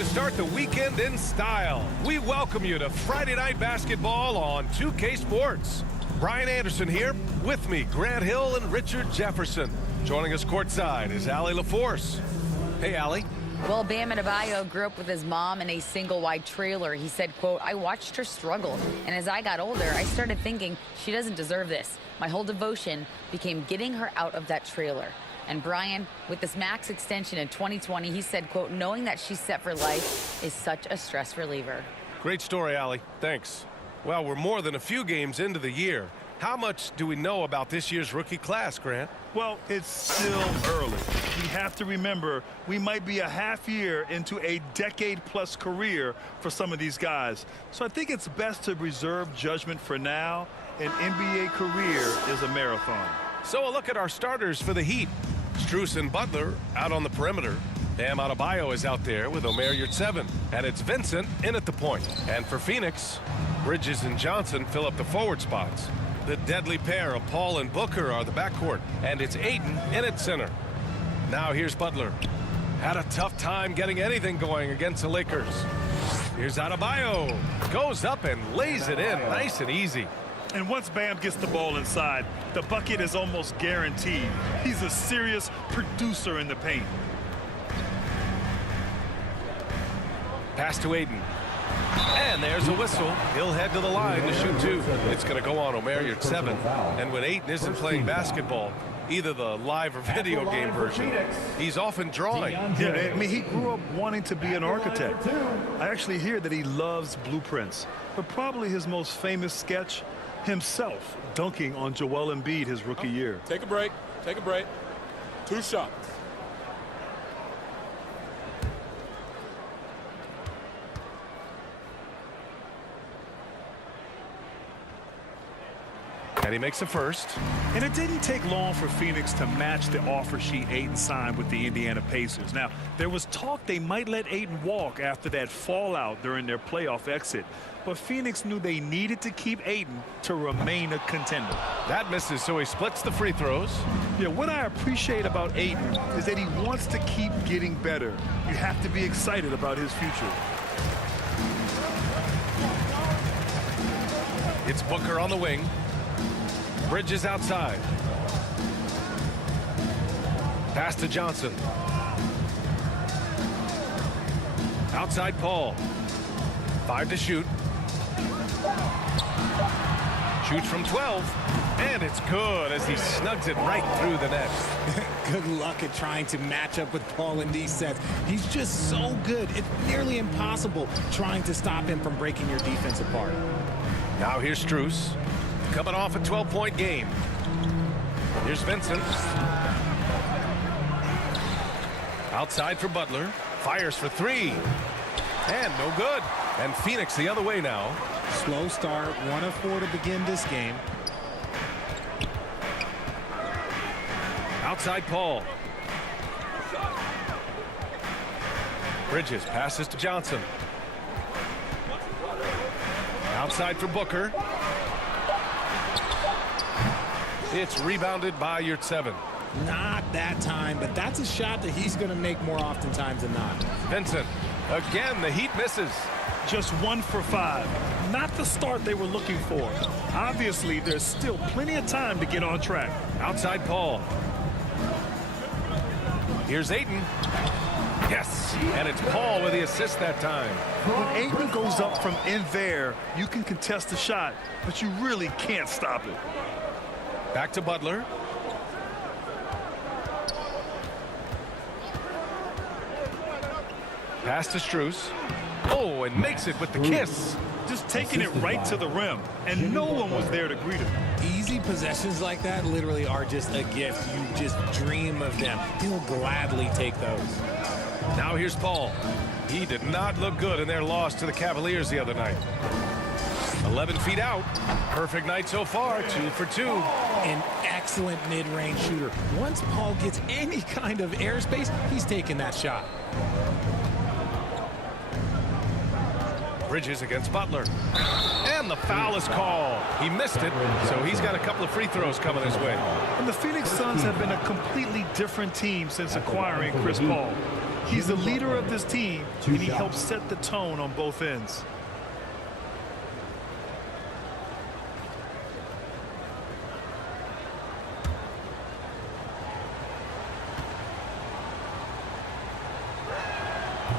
to start the weekend in style. We welcome you to Friday Night Basketball on 2K Sports. Brian Anderson here. With me, Grant Hill and Richard Jefferson. Joining us courtside is Allie LaForce. Hey, Allie. Well, Bam Adebayo grew up with his mom in a single-wide trailer. He said, quote, "I watched her struggle, and as I got older, I started thinking she doesn't deserve this. My whole devotion became getting her out of that trailer." And Brian, with this max extension in 2020, he said, quote, "Knowing that she's set for life is such a stress reliever." Great story, Allie. Thanks. Well, we're more than a few games into the year. How much do we know about this year's rookie class, Grant? Well, it's still early. We have to remember we might be a half year into a decade-plus career for some of these guys. So I think it's best to reserve judgment for now. An NBA career is a marathon. So a look at our starters for the Heat. Strus and Butler out on the perimeter. Bam Adebayo is out there with Omer Yurtseven. And it's Vincent in at the point. And for Phoenix, Bridges and Johnson fill up the forward spots. The deadly pair of Paul and Booker are the backcourt. And it's Ayton in at center. Now here's Butler. Had a tough time getting anything going against the Lakers. Here's Adebayo. Goes up and lays it in nice and easy. And once Bam gets the ball inside, the bucket is almost guaranteed. He's a serious producer in the paint. Pass to Ayton. And there's a whistle. He'll head to the line to shoot two. It's going to go on Omer Yurtseven. And when Ayton isn't playing basketball, either the live or video game version, he's often drawing. Yeah, I mean, he grew up wanting to be an architect. I actually hear that he loves blueprints. But probably his most famous sketch, himself dunking on Joel Embiid his rookie year. Take a break. Take a break. 2 shots. And he makes a first. And it didn't take long for Phoenix to match the offer sheet Ayton signed with the Indiana Pacers. Now, there was talk they might let Ayton walk after that fallout during their playoff exit. But Phoenix knew they needed to keep Ayton to remain a contender. That misses, so he splits the free throws. Yeah, what I appreciate about Ayton is that he wants to keep getting better. You have to be excited about his future. It's Booker on the wing. Bridges outside. Pass to Johnson. Outside Paul. 5 to shoot. Shoots from 12. And it's good as he snugs it right through the net. Good luck at trying to match up with Paul in these sets. He's just so good. It's nearly impossible trying to stop him from breaking your defense apart. Now here's Strus. Coming off a 12-point game. Here's Vincent. Outside for Butler. Fires for 3. And no good. And Phoenix the other way now. Slow start, 1 of 4 to begin this game. Outside Paul. Bridges passes to Johnson. Outside for Booker. It's rebounded by Yurtseven. Not that time, but that's a shot that he's going to make more oftentimes than not. Vincent. Again, the Heat misses. Just 1 for 5. Not the start they were looking for. Obviously, there's still plenty of time to get on track. Outside Paul. Here's Ayton. Yes, and it's Paul with the assist that time. When Ayton goes up from in there, you can contest the shot, but you really can't stop it. Back to Butler. Pass to Strus. Oh, and makes it with the kiss. Just taking it right to the rim, and no one was there to greet him. Easy possessions like that literally are just a gift. You just dream of them. He'll gladly take those. Now here's Paul. He did not look good in their loss to the Cavaliers the other night. 11 feet out. Perfect night so far. 2 for 2. An excellent mid-range shooter. Once Paul gets any kind of airspace, he's taking that shot. Bridges against Butler. And the foul is called. He missed it, so he's got a couple of free throws coming his way. And the Phoenix Suns have been a completely different team since acquiring Chris Paul. He's the leader of this team, and he helps set the tone on both ends.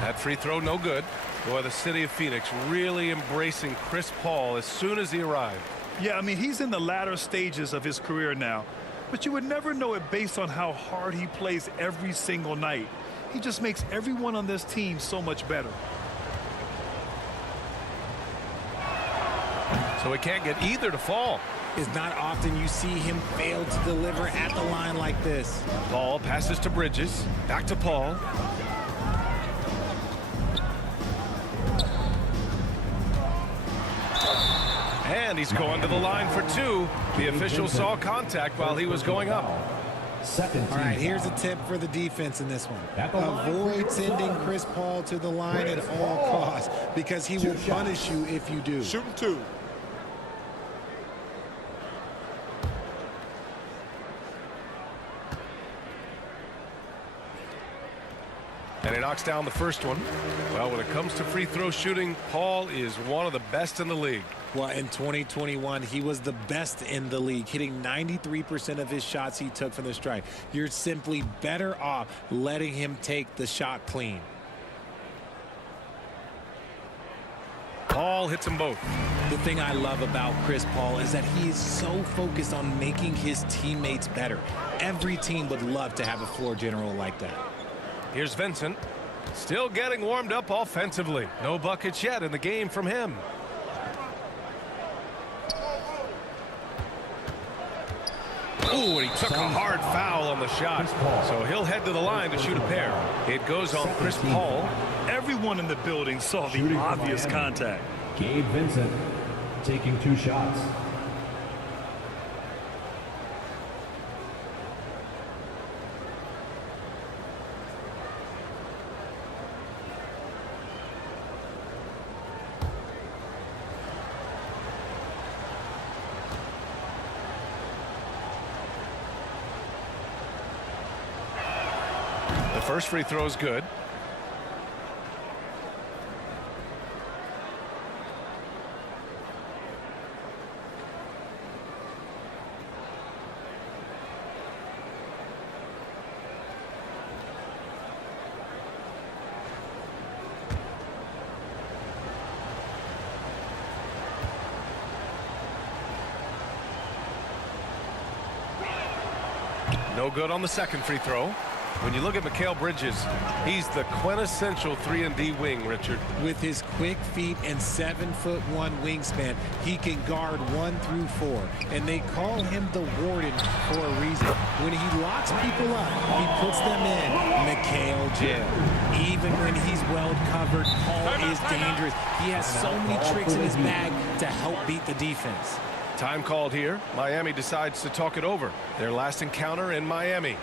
That free throw, no good. Boy, the city of Phoenix really embracing Chris Paul as soon as he arrived. Yeah, I mean, he's in the latter stages of his career now, but you would never know it based on how hard he plays every single night. He just makes everyone on this team so much better. So he can't get either to fall. It's not often you see him fail to deliver at the line like this. Paul passes to Bridges. Back to Paul. And he's going to the line for two. The official saw contact while he was going up. All right, here's a tip for the defense in this one. Avoid sending Chris Paul to the line at all costs, because he will punish you if you do. Shooting two. And he knocks down the first one. Well, when it comes to free throw shooting, Paul is one of the best in the league. Well, in 2021, he was the best in the league, hitting 93% of his shots he took from the stripe. You're simply better off letting him take the shot clean. Paul hits them both. The thing I love about Chris Paul is that he is so focused on making his teammates better. Every team would love to have a floor general like that. Here's Vincent. Still getting warmed up offensively. No buckets yet in the game from him. Ooh, and he took a hard foul on the shot. So he'll head to the line to shoot a pair. It goes on Chris Paul. Everyone in the building saw the obvious contact. Gabe Vincent taking 2 shots. The first free throw is good. No good on the second free throw. When you look at Mikal Bridges, he's the quintessential 3-and-D wing, Richard. With his quick feet and 7'1" wingspan, he can guard 1 through 4. And they call him the Warden for a reason. When he locks people up, he puts them in Mikal jail. Even when he's well covered, Paul is dangerous. He has so many tricks in his bag to help beat the defense. Time called here. Miami decides to talk it over. Their last encounter in Miami.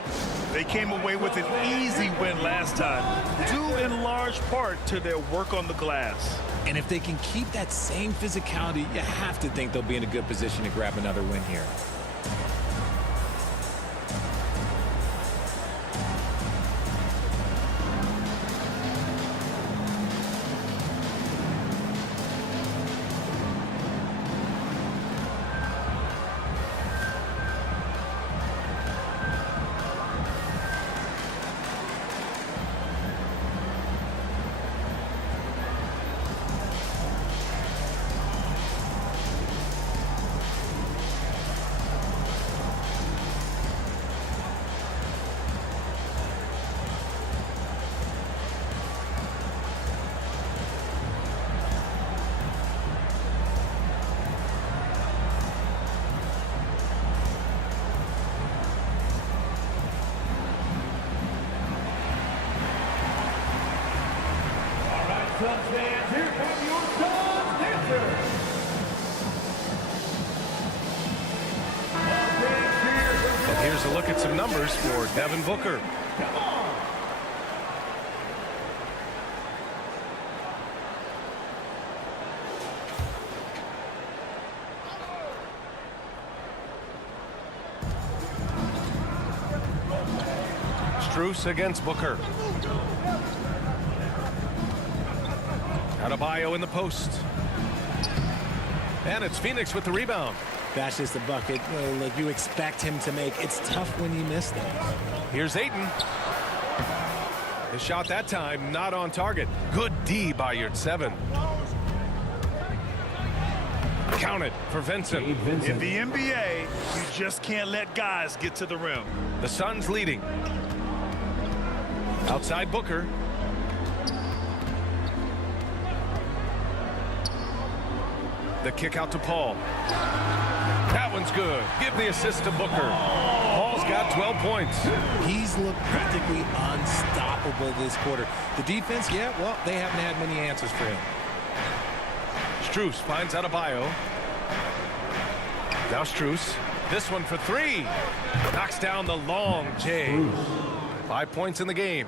They came away with an easy win last time, due in large part to their work on the glass. And if they can keep that same physicality, you have to think they'll be in a good position to grab another win here. Here come your Suns dancers. And here's a look at some numbers for Devin Booker. Come on. Strus against Booker. Adebayo in the post. And it's Phoenix with the rebound. That's just a bucket like you expect him to make. It's tough when you miss those. Here's Ayton. His shot that time not on target. Good D by your 7. Count it for Vincent. In the NBA, you just can't let guys get to the rim. The Suns leading. Outside Booker. The kick out to Paul. That one's good. Give the assist to Booker. Paul's got 12 points. He's looked practically unstoppable this quarter. The defense, yeah, well, they haven't had many answers for him. Strus finds Adebayo. Now Strus. This one for 3. Knocks down the long J. 5 points in the game.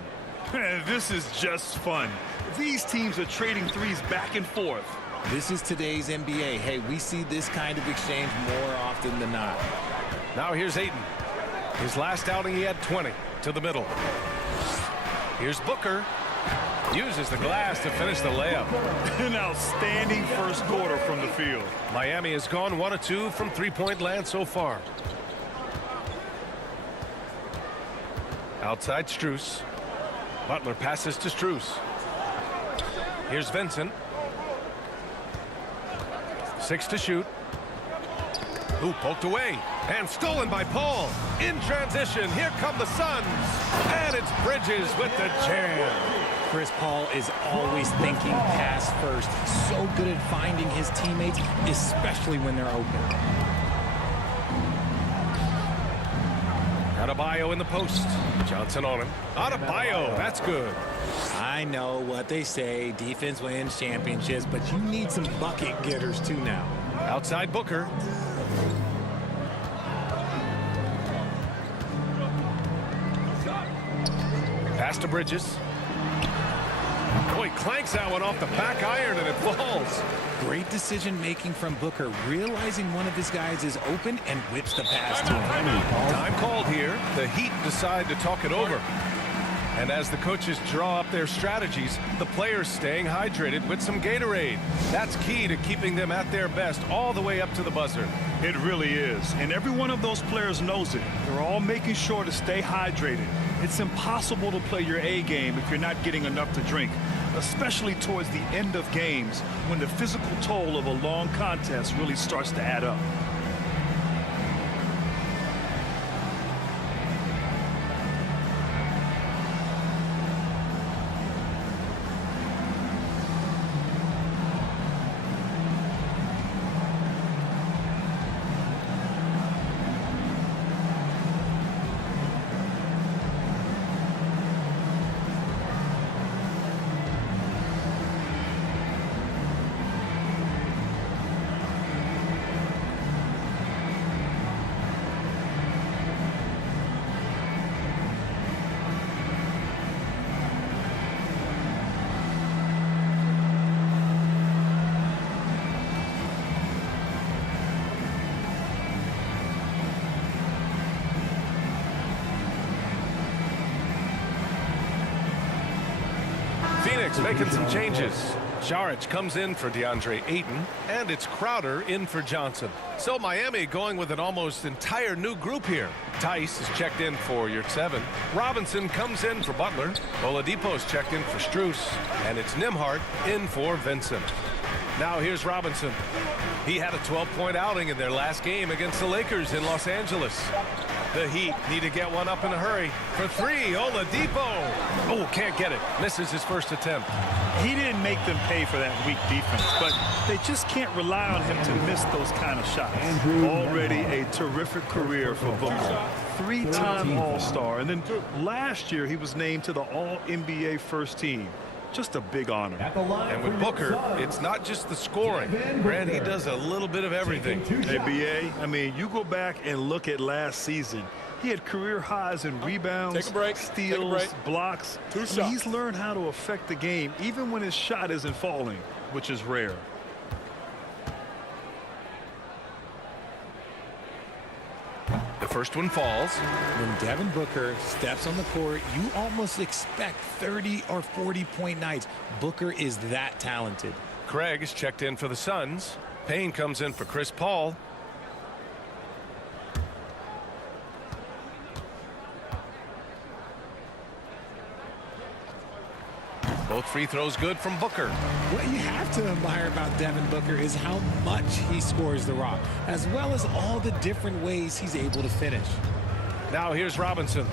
This is just fun. These teams are trading threes back and forth. This is today's NBA. Hey, we see this kind of exchange more often than not. Now here's Ayton. His last outing he had 20 to the middle. Here's Booker. Uses the glass to finish the layup. An outstanding first quarter from the field. Miami has gone 1 of 2 from three-point land so far. Outside Strus. Butler passes to Strus. Here's Vincent. 6 to shoot. Ooh, poked away. And stolen by Paul. In transition, here come the Suns. And it's Bridges with the jam. Chris Paul is always thinking pass first. So good at finding his teammates, especially when they're open. Adebayo in the post. Johnson on him. Adebayo, that's good. I know what they say, defense wins championships, but you need some bucket getters too now. Outside Booker. Pass to Bridges. Oh, he clanks that one off the back iron and it falls. Great decision making from Booker, realizing one of his guys is open and whips the pass to him. Time called here. The Heat decide to talk it over. And as the coaches draw up their strategies, the players staying hydrated with some Gatorade. That's key to keeping them at their best all the way up to the buzzer. It really is. And every one of those players knows it. They're all making sure to stay hydrated. It's impossible to play your A game if you're not getting enough to drink, especially towards the end of games when the physical toll of a long contest really starts to add up. Phoenix making some changes. Saric comes in for DeAndre Ayton, and it's Crowder in for Johnson. So Miami going with an almost entire new group here. Tice is checked in for your 7. Robinson comes in for Butler. Oladipo's checked in for Strus, and it's Nembhard in for Vincent. Now here's Robinson. He had a 12-point outing in their last game against the Lakers in Los Angeles. The Heat need to get one up in a hurry. For 3, Oladipo. Oh, can't get it. Misses his first attempt. He didn't make them pay for that weak defense, but they just can't rely on him to miss those kind of shots. Already a terrific career for Booker. 3-time All-Star, and then last year he was named to the All-NBA first team. Just a big honor. And with Booker, it's not just the scoring. Grant, he does a little bit of everything. Hey, B.A., I mean, you go back and look at last season. He had career highs in rebounds, steals, blocks. He's learned how to affect the game, even when his shot isn't falling, which is rare. The first one falls. When Devin Booker steps on the court, you almost expect 30 or 40-point nights. Booker is that talented. Craig is checked in for the Suns. Payne comes in for Chris Paul. Both free throws good from Booker. What you have to admire about Devin Booker is how much he scores the rock, as well as all the different ways he's able to finish. Now here's Robinson.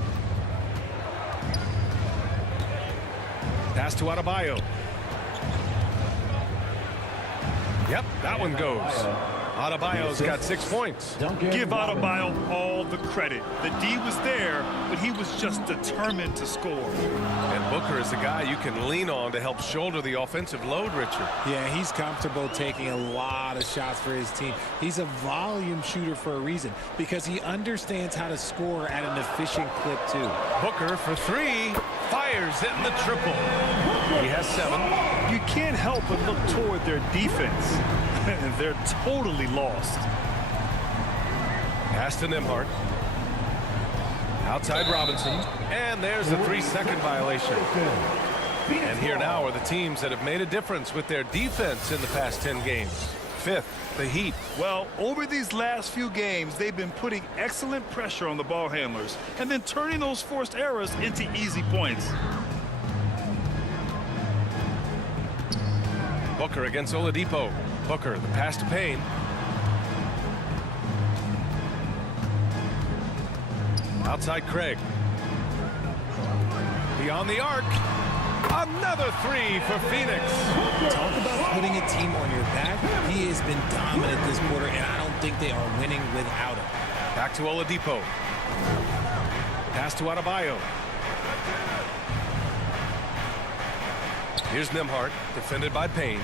Pass to Adebayo. Yep, that one goes. Adebayo's got 6 points. Give Adebayo all the credit. The D was there, but he was just determined to score. And Booker is the guy you can lean on to help shoulder the offensive load, Richard. Yeah, he's comfortable taking a lot of shots for his team. He's a volume shooter for a reason, because he understands how to score at an efficient clip, too. Booker for three. Fires, hitting the triple. He has 7. You can't help but look toward their defense. They're totally lost. Pass to Nembhard. Outside Robinson. And there's a 3-second violation. And here now are the teams that have made a difference with their defense in the past 10 games. 5th, the Heat. Well, over these last few games, they've been putting excellent pressure on the ball handlers and then turning those forced errors into easy points. Booker against Oladipo. Booker, the pass to Payne. Outside Craig. Beyond the arc. Another 3 for Phoenix. Talk about putting a team on your back. He has been dominant this quarter, and I don't think they are winning without him. Back to Oladipo. Pass to Adebayo. Here's Nembhard, defended by Payne.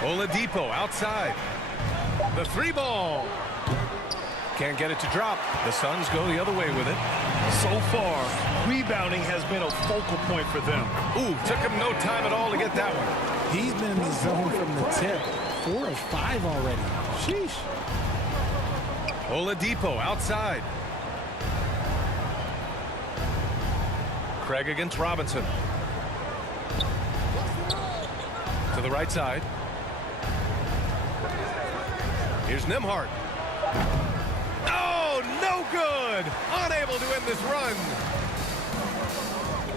Oladipo outside. The 3-ball. Can't get it to drop. The Suns go the other way with it. So far, rebounding has been a focal point for them. Ooh, took him no time at all to get that one. He's been in the zone from the tip. 4 of 5 already. Sheesh. Oladipo outside. Craig against Robinson. To the right side. Here's Nembhard. Oh, no good. Unable to end this run.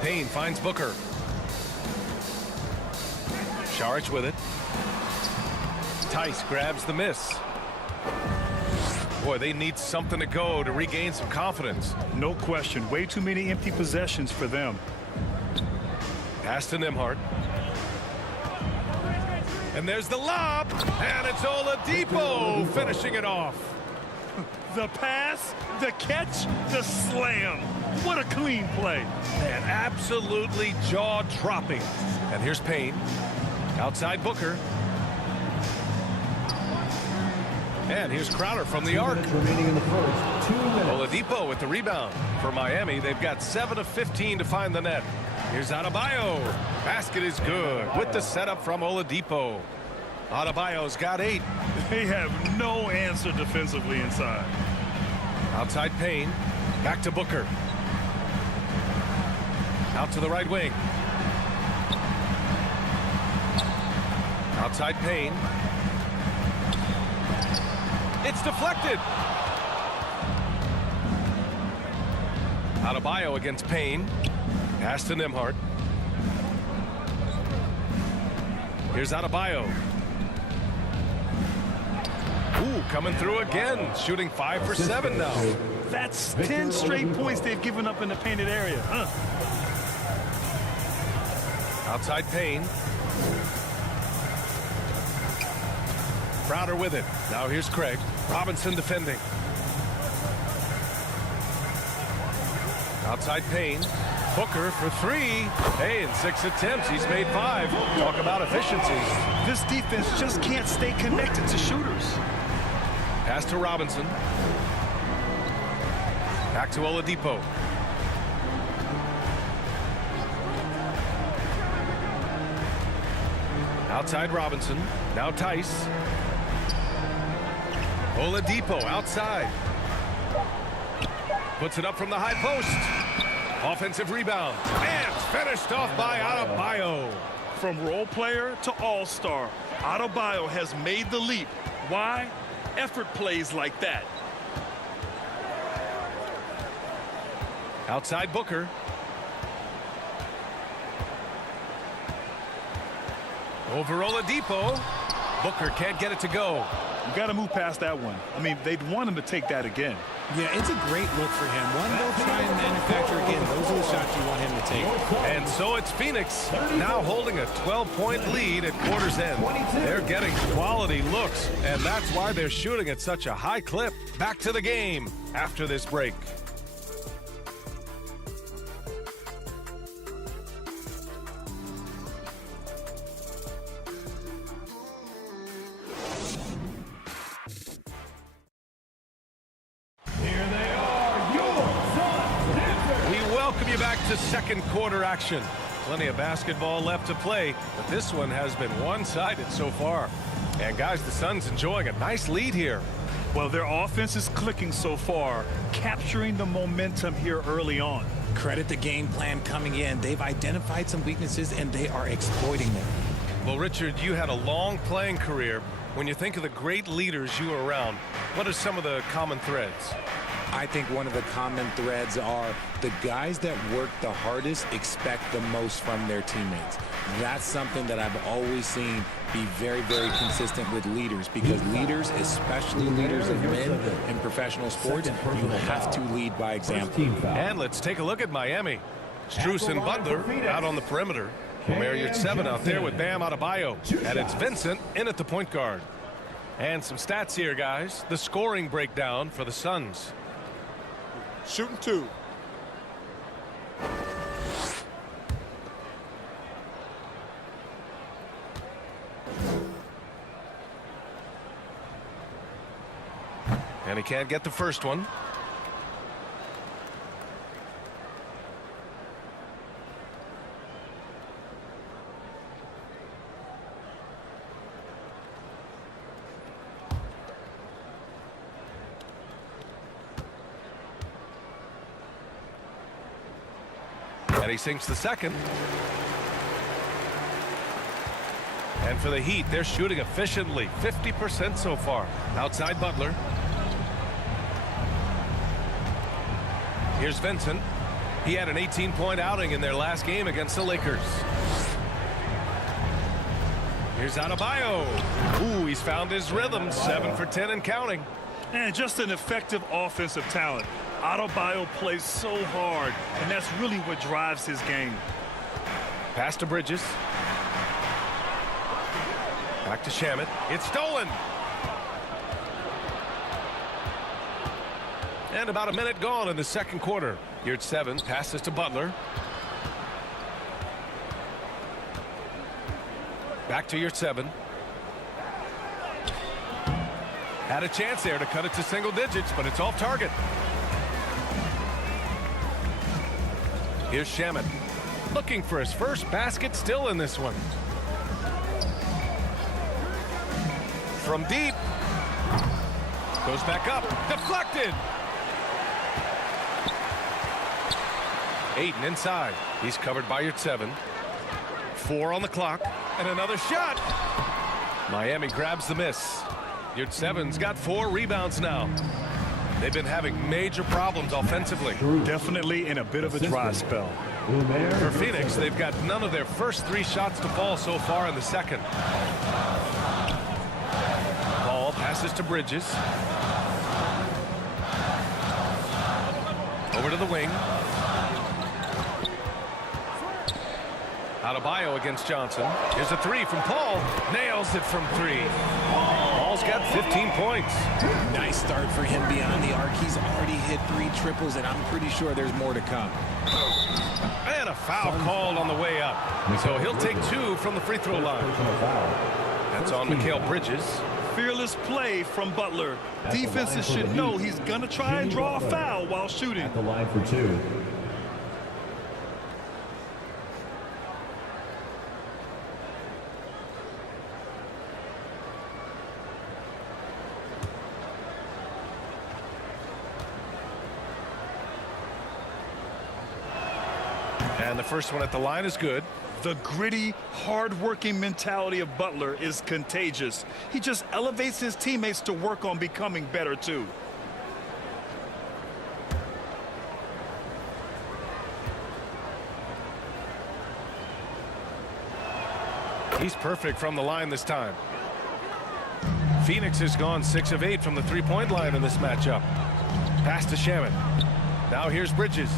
Payne finds Booker. Saric with it. Tice grabs the miss. Boy, they need something to go to regain some confidence. No question. Way too many empty possessions for them. Pass to Nembhard. And there's the lob. And it's Oladipo finishing it off. The pass, the catch, the slam. What a clean play. Man, absolutely jaw-dropping. And here's Payne. Outside Booker. And here's Crowder from the arc. Remaining in the first, 2 minutes. Oladipo with the rebound. For Miami, they've got 7 of 15 to find the net. Here's Adebayo. Basket is good with the setup from Oladipo. Adebayo's got 8. They have no answer defensively inside. Outside Payne. Back to Booker. Out to the right wing. Outside Payne. It's deflected. Adebayo against Payne. Pass to Nembhard. Here's Adebayo. Ooh, coming through again. Shooting 5 for 7 now. That's 10 straight points they've given up in the painted area. Outside Payne. Crowder with it. Now here's Craig. Robinson defending. Outside Payne. Booker for 3. Hey, in 6 attempts, he's made 5. Talk about efficiency. This defense just can't stay connected to shooters. Pass to Robinson. Back to Oladipo. Outside Robinson. Now Tice. Oladipo outside. Puts it up from the high post. Offensive rebound. And finished off by Adebayo. From role player to all-star, Adebayo has made the leap. Why? Effort plays like that. Outside Booker. Over Oladipo. Booker can't get it to go. You got to move past that one. I mean, they'd want him to take that again. Yeah, it's a great look for him. One, they'll try and manufacture again. Those are the shots you want him to take. And so it's Phoenix now holding a 12-point lead at quarter's end. They're getting quality looks, and that's why they're shooting at such a high clip. Back to the game after this break. Second quarter action. Plenty of basketball left to play, but this one has been one-sided so far. And guys, the Suns enjoying a nice lead here. Well, their offense is clicking so far, capturing the momentum here early on. Credit the game plan coming in. They've identified some weaknesses, and they are exploiting them. Well, Richard, you had a long playing career. When you think of the great leaders you were around, what are some of the common threads? I think one of the common threads are the guys that work the hardest expect the most from their teammates. That's something that I've always seen be very, very consistent with leaders, because leaders, especially leaders of men in professional sports, you have to lead by example. And let's take a look at Miami. Strus and Butler out on the perimeter. Omer 7 out there with Bam Adebayo. And it's Vincent in at the point guard. And some stats here, guys. The scoring breakdown for the Suns. Shooting 2. And he can't get the first one. And he sinks the second. And for the Heat, they're shooting efficiently, 50% so far. Outside Butler. Here's Vincent. He had an 18-point outing in their last game against the Lakers. Here's Adebayo. Ooh, he's found his rhythm. 7 for 10 and counting. And just an effective offensive talent. Adebayo plays so hard, and that's really what drives his game. Pass to Bridges. Back to Shamet. It's stolen. And about a minute gone in the second quarter. Here at 7. Passes to Butler. Back to your 7. Had a chance there to cut it to single digits, but it's off target. Here's Shamet. Looking for his first basket, still in this one. From deep. Goes back up. Deflected. Ayton inside. He's covered by your 7. 4 on the clock. And another shot. Miami grabs the miss. Your 7's got 4 rebounds now. They've been having major problems offensively. Definitely in a bit of a dry spell. For Phoenix, they've got none of their first 3 shots to fall so far in the second. Ball passes to Bridges. Over to the wing. Adebayo against Johnson. Here's a 3 from Paul. Nails it from 3. Paul's got 15 points. Nice start for him beyond the arc. He's already hit 3 triples, and I'm pretty sure there's more to come. And a foul called on the way up. So he'll take 2 from the free throw line. That's on Mikal Bridges. Fearless play from Butler. Defenses should know he's going to try and draw a foul while shooting. At the line for 2. And the first one at the line is good. The gritty, hard-working mentality of Butler is contagious. He just elevates his teammates to work on becoming better, too. He's perfect from the line this time. Phoenix has gone 6 of 8 from the three-point line in this matchup. Pass to Shaman. Now here's Bridges.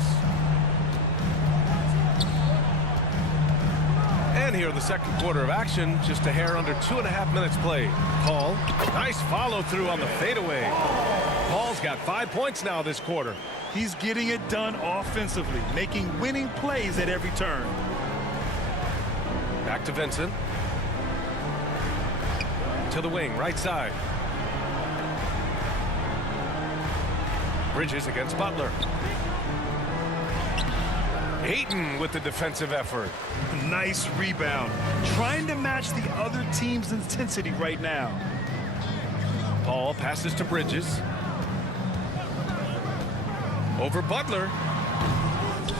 And here in the second quarter of action, just a hair under 2.5 minutes played. Paul, nice follow through on the fadeaway. Paul's got 5 points now this quarter. He's getting it done offensively, making winning plays at every turn. Back to Vincent. To the wing, right side. Bridges against Butler. Ayton with the defensive effort. Nice rebound. Trying to match the other team's intensity right now. Paul passes to Bridges. Over Butler.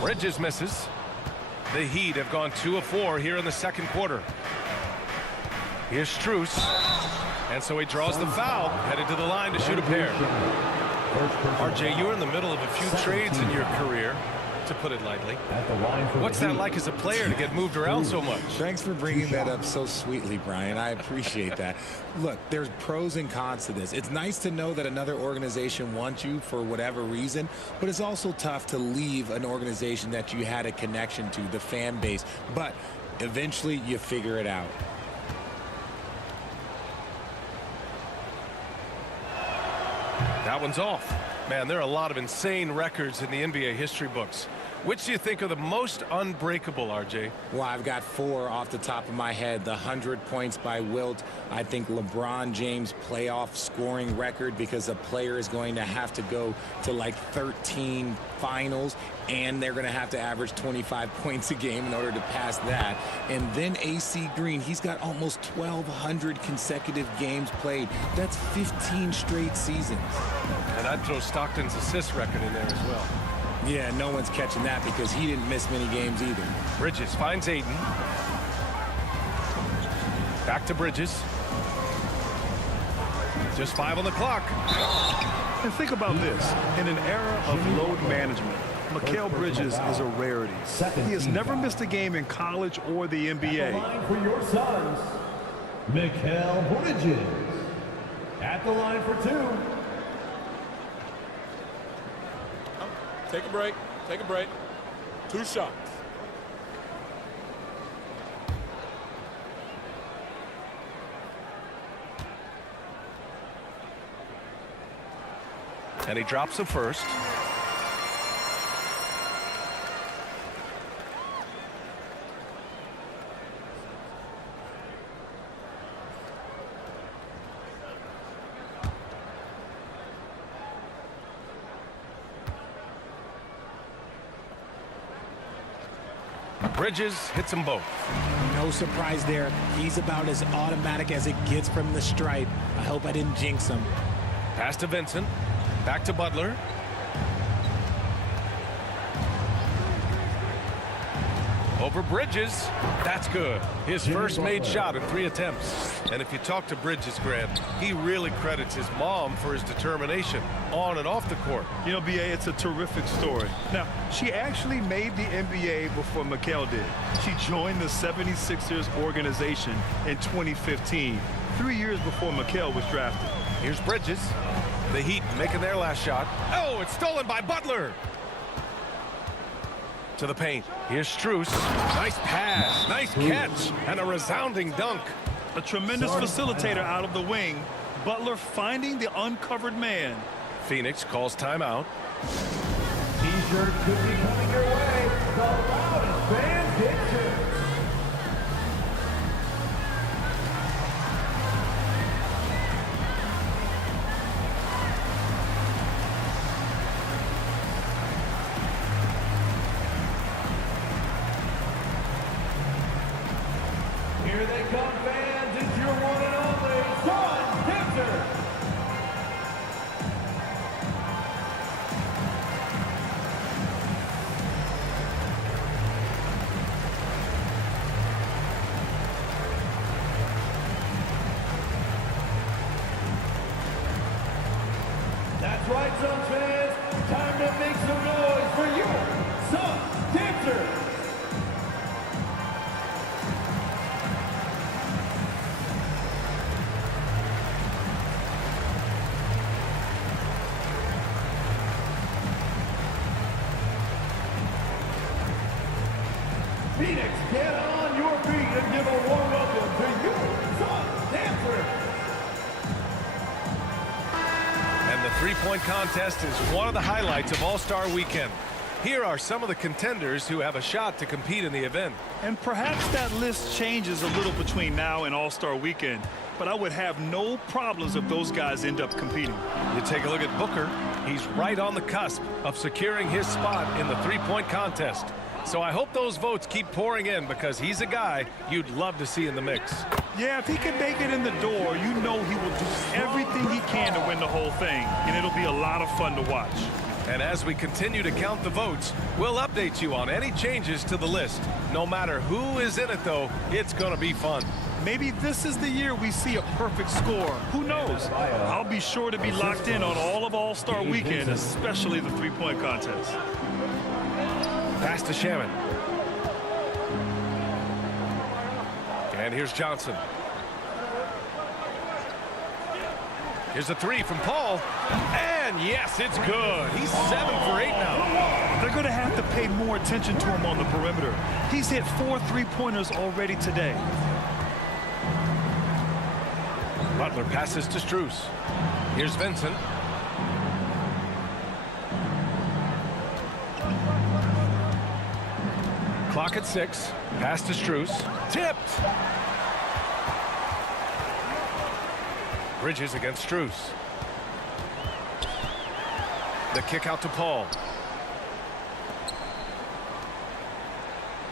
Bridges misses. The Heat have gone 2 of 4 here in the second quarter. Here's Strus. And so he draws the foul, headed to the line to shoot a pair. RJ, you're in the middle of a few trades in your career, to put it lightly. What's that like as a player to get moved around so much? Thanks for bringing that up so sweetly, Brian. I appreciate that. Look, there's pros and cons to this. It's nice to know that another organization wants you for whatever reason, but it's also tough to leave an organization that you had a connection to, the fan base. But eventually you figure it out. That one's off. Man, there are a lot of insane records in the NBA history books. Which do you think are the most unbreakable, RJ? Well, I've got 4 off the top of my head. The 100 points by Wilt. I think LeBron James playoff scoring record, because a player is going to have to go to like 13 finals, and they're going to have to average 25 points a game in order to pass that. And then AC Green, he's got almost 1,200 consecutive games played. That's 15 straight seasons. And I'd throw Stockton's assist record in there as well. Yeah, no one's catching that because he didn't miss many games either. Bridges finds Ayton. Back to Bridges. Just 5 on the clock. And think about this. In an era of load management, Mikal Bridges is a rarity. He has never missed a game in college or the NBA. Line for your sons, Mikal Bridges. At the line for 2. Take a break. Take a break. 2 shots. And he drops the first. Bridges hits them both. No surprise there. He's about as automatic as it gets from the stripe. I hope I didn't jinx him. Pass to Vincent. Back to Butler. Over Bridges. That's good. His first made shot in 3 attempts. And if you talk to Bridges, Grant, he really credits his mom for his determination on and off the court. You know, B.A., it's a terrific story. Now, she actually made the NBA before Mikal did. She joined the 76ers organization in 2015, 3 years before Mikal was drafted. Here's Bridges. The Heat making their last shot. Oh, it's stolen by Butler. To the paint. Here's Strus. Nice pass. Nice catch. And a resounding dunk. A tremendous facilitator out of the wing. Butler finding the uncovered man. Phoenix calls timeout. T-shirt could be coming your way. The loudest fans get shirts. Here they come, fans. It's your one and only John Hipster. Phoenix, get on your feet and give a warm welcome to your son, dancer. And the three-point contest is one of the highlights of All-Star Weekend. Here are some of the contenders who have a shot to compete in the event. And perhaps that list changes a little between now and All-Star Weekend, but I would have no problems if those guys end up competing. You take a look at Booker. He's right on the cusp of securing his spot in the three-point contest. So I hope those votes keep pouring in because he's a guy you'd love to see in the mix. Yeah, if he can make it in the door, you know he will do everything he can to win the whole thing, and it'll be a lot of fun to watch. And as we continue to count the votes, we'll update you on any changes to the list. No matter who is in it, though, it's going to be fun. Maybe this is the year we see a perfect score. Who knows? I'll be sure to be locked in on all of All-Star Weekend, especially the three-point contest. Pass to Shaman. And here's Johnson. Here's a three from Paul. And yes, it's good. He's 7 for 8 now. They're going to have to pay more attention to him on the perimeter. He's hit 4 three-pointers already today. Butler passes to Strus. Here's Vincent. Clock at 6. Pass to Strus. Tipped. Bridges against Strus. The kick out to Paul.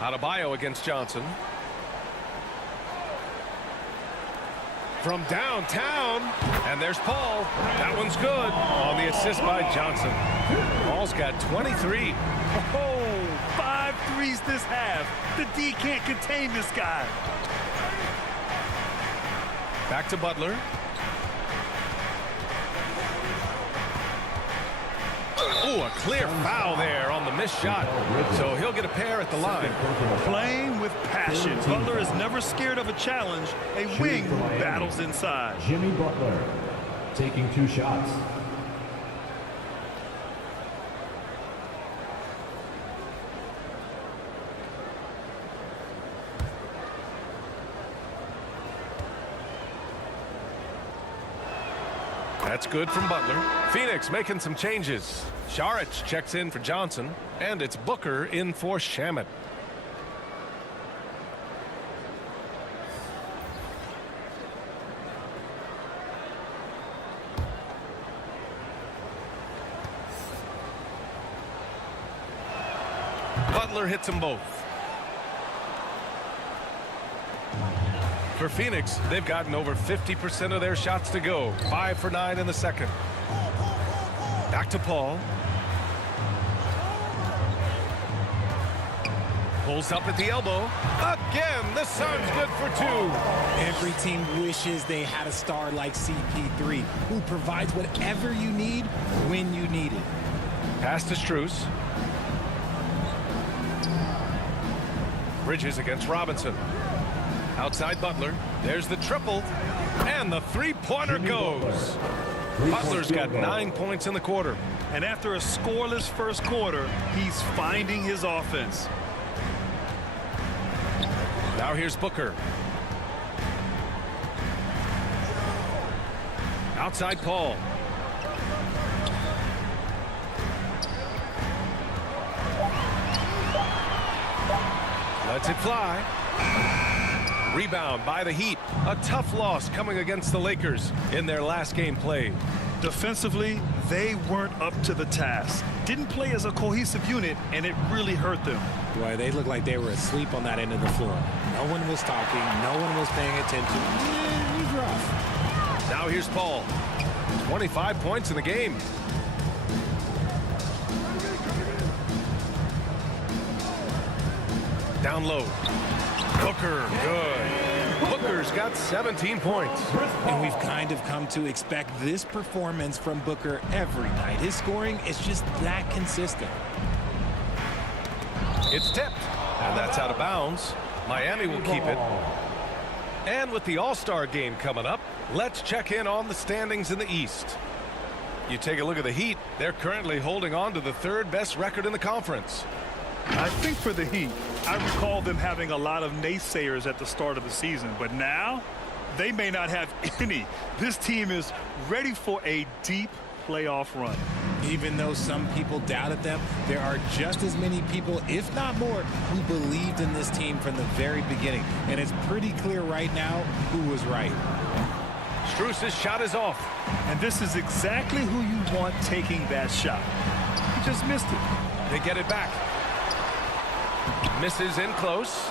Adebayo against Johnson. From downtown, and there's Paul. That one's good on the assist by Johnson. Paul's got 23. Oh, 5 threes this half. The D can't contain this guy. Back to Butler. Ooh, a clear foul there on the missed shot. So he'll get a pair at the line. Playing with passion. Butler is never scared of a challenge. A wing who battles inside. Jimmy Butler taking 2 shots. That's good from Butler. Phoenix making some changes. Saric checks in for Johnson, and it's Booker in for Shamet. Butler hits them both. For Phoenix, they've gotten over 50% of their shots to go. 5 for 9 in the second. Back to Paul. Pulls up at the elbow. Again, the Suns good for 2. Every team wishes they had a star like CP3 who provides whatever you need when you need it. Pass to Strus. Bridges against Robinson. Outside Butler. There's the triple. And the three-pointer goes. Butler's got 9 points in the quarter. And after a scoreless first quarter, he's finding his offense. Now here's Booker. Outside Paul. Lets it fly. Rebound by the Heat. A tough loss coming against the Lakers in their last game played. Defensively, they weren't up to the task. Didn't play as a cohesive unit, and it really hurt them. Boy, they looked like they were asleep on that end of the floor. No one was talking. No one was paying attention. It was rough. Now here's Paul. 25 points in the game. Down low. Booker, good. Booker's got 17 points. And we've kind of come to expect this performance from Booker every night. His scoring is just that consistent. It's tipped, and that's out of bounds. Miami will keep it. And with the All-Star game coming up, let's check in on the standings in the East. You take a look at the Heat. They're currently holding on to the third best record in the conference. I think for the Heat, I recall them having a lot of naysayers at the start of the season, but now they may not have any. This team is ready for a deep playoff run. Even though some people doubted them, there are just as many people, if not more, who believed in this team from the very beginning. And it's pretty clear right now who was right. Strus's shot is off. And this is exactly who you want taking that shot. He just missed it. They get it back. Misses in close.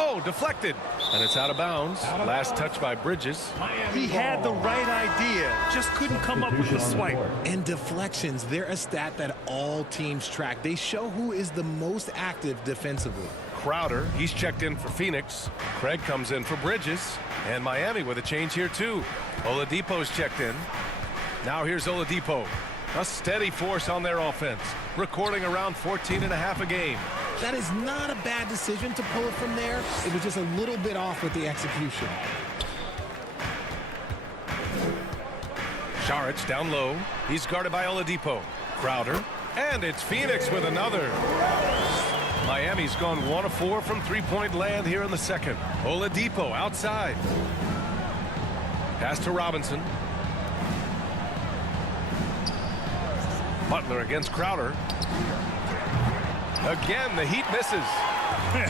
Oh, deflected. And it's out of bounds. Last touch by Bridges. He had the right idea, just couldn't come up with the swipe. And deflections, they're a stat that all teams track. They show who is the most active defensively. Crowder, he's checked in for Phoenix. Craig comes in for Bridges. And Miami with a change here too. Oladipo's checked in. Now here's Oladipo. A steady force on their offense. Recording around 14.5 a game. That is not a bad decision to pull it from there. It was just a little bit off with the execution. Saric down low. He's guarded by Oladipo. Crowder. And it's Phoenix with another. Miami's gone 1 of 4 from three-point land here in the second. Oladipo outside. Pass to Robinson. Butler against Crowder. Again, the Heat misses.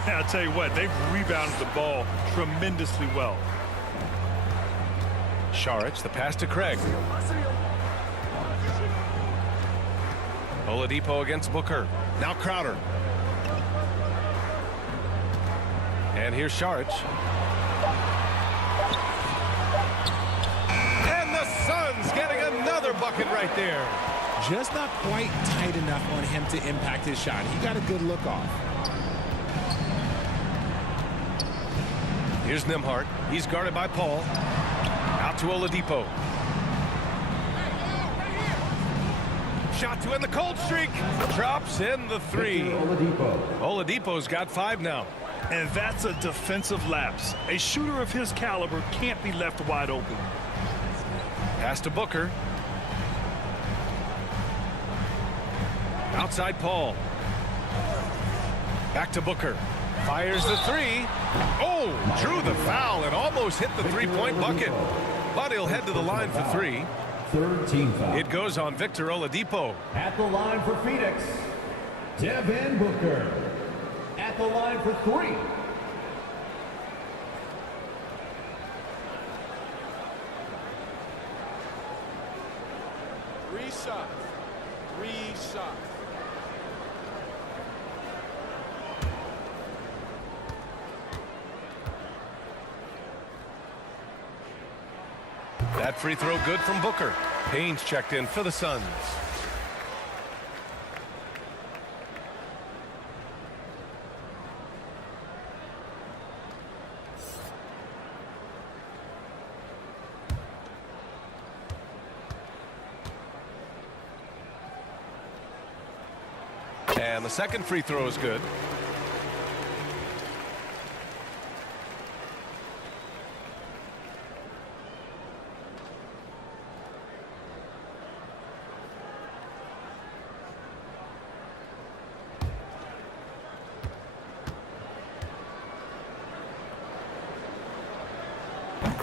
I'll tell you what, they've rebounded the ball tremendously well. Saric, the pass to Craig. Oladipo against Booker. Now Crowder. And here's Saric. And the Suns getting another bucket right there. Just not quite tight enough on him to impact his shot. He got a good look off. Here's Nembhard. He's guarded by Paul. Out to Oladipo. Shot to end the cold streak. Drops in the three. Oladipo's got 5 now. And that's a defensive lapse. A shooter of his caliber can't be left wide open. Pass to Booker. Outside Paul. Back to Booker. Fires the 3. Oh, drew the foul and almost hit the three-point bucket. But he'll head to the line for 3. Third team foul. It goes on Victor Oladipo. At the line for Phoenix, Devin Booker. At the line for 3. Three shots. 3 shots. That free throw good from Booker. Payne's checked in for the Suns. And the second free throw is good.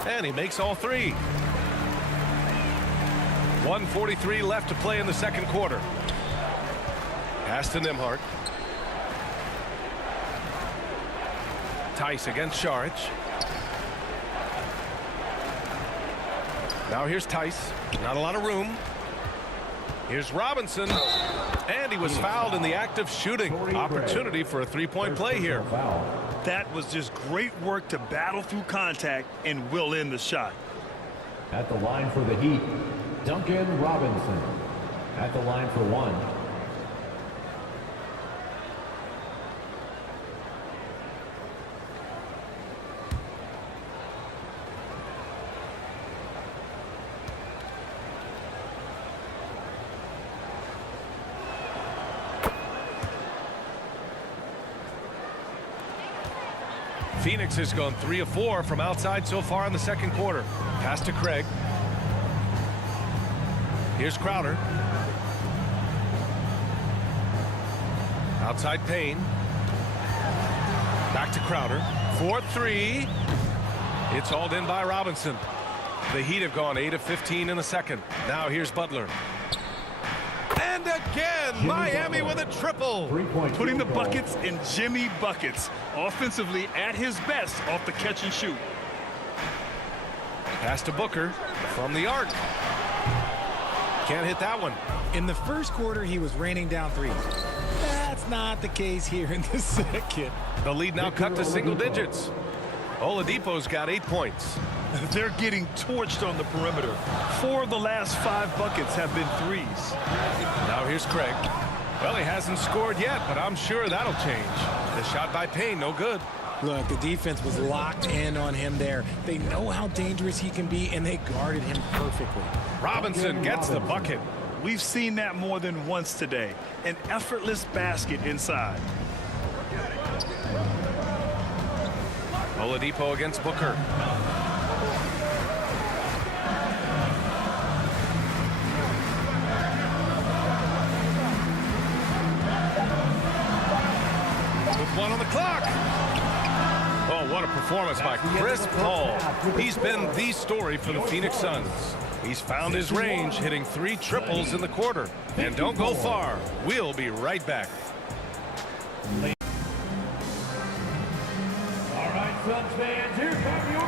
And he makes all 3. 1:43 left to play in the second quarter. Pass to Nembhard. Tice against Saric. Now here's Tice. Not a lot of room. Here's Robinson. And he was fouled in the act of shooting. Opportunity for a three-point play here. That was just great work to battle through contact and will in the shot. At the line for the Heat, Duncan Robinson. At the line for 1. Phoenix has gone 3 of 4 from outside so far in the second quarter. Pass to Craig. Here's Crowder. Outside Payne. to Crowder. 4-3. It's hauled in by Robinson. The Heat have gone 8 of 15 in the second. Now here's Butler. And again, Miami with a triple. Putting the buckets in Jimmy buckets. Offensively at his best off the catch and shoot. Pass to Booker from the arc. Can't hit that one. In the first quarter, he was raining down threes. That's not the case here in the second. The lead now cut to single digits. Oladipo's got 8 points. They're getting torched on the perimeter. 4 of the last 5 buckets have been threes. Now here's Craig. Well, he hasn't scored yet, but I'm sure that'll change. The shot by Payne, no good. Look, the defense was locked in on him there. They know how dangerous he can be, and they guarded him perfectly. Robinson gets the bucket. We've seen that more than once today. An effortless basket inside. Oladipo against Booker. With 1 on the clock. Oh, what a performance by Chris Paul. He's been the story for the Phoenix Suns. He's found his range, hitting 3 triples in the quarter. And don't go far. We'll be right back.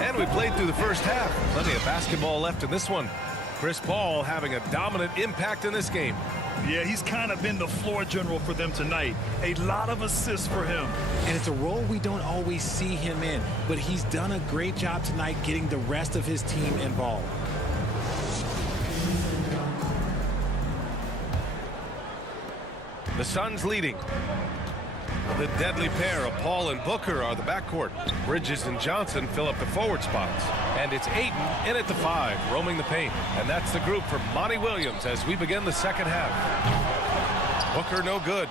And we played through the first half. Plenty of basketball left in this one. Chris Paul having a dominant impact in this game. Yeah, he's kind of been the floor general for them tonight. A lot of assists for him. And it's a role we don't always see him in, but he's done a great job tonight getting the rest of his team involved. The Suns leading. The deadly pair of Paul and Booker are the backcourt. Bridges and Johnson fill up the forward spots. And it's Ayton in at the 5, roaming the paint. And that's the group for Monty Williams as we begin the second half. Booker no good.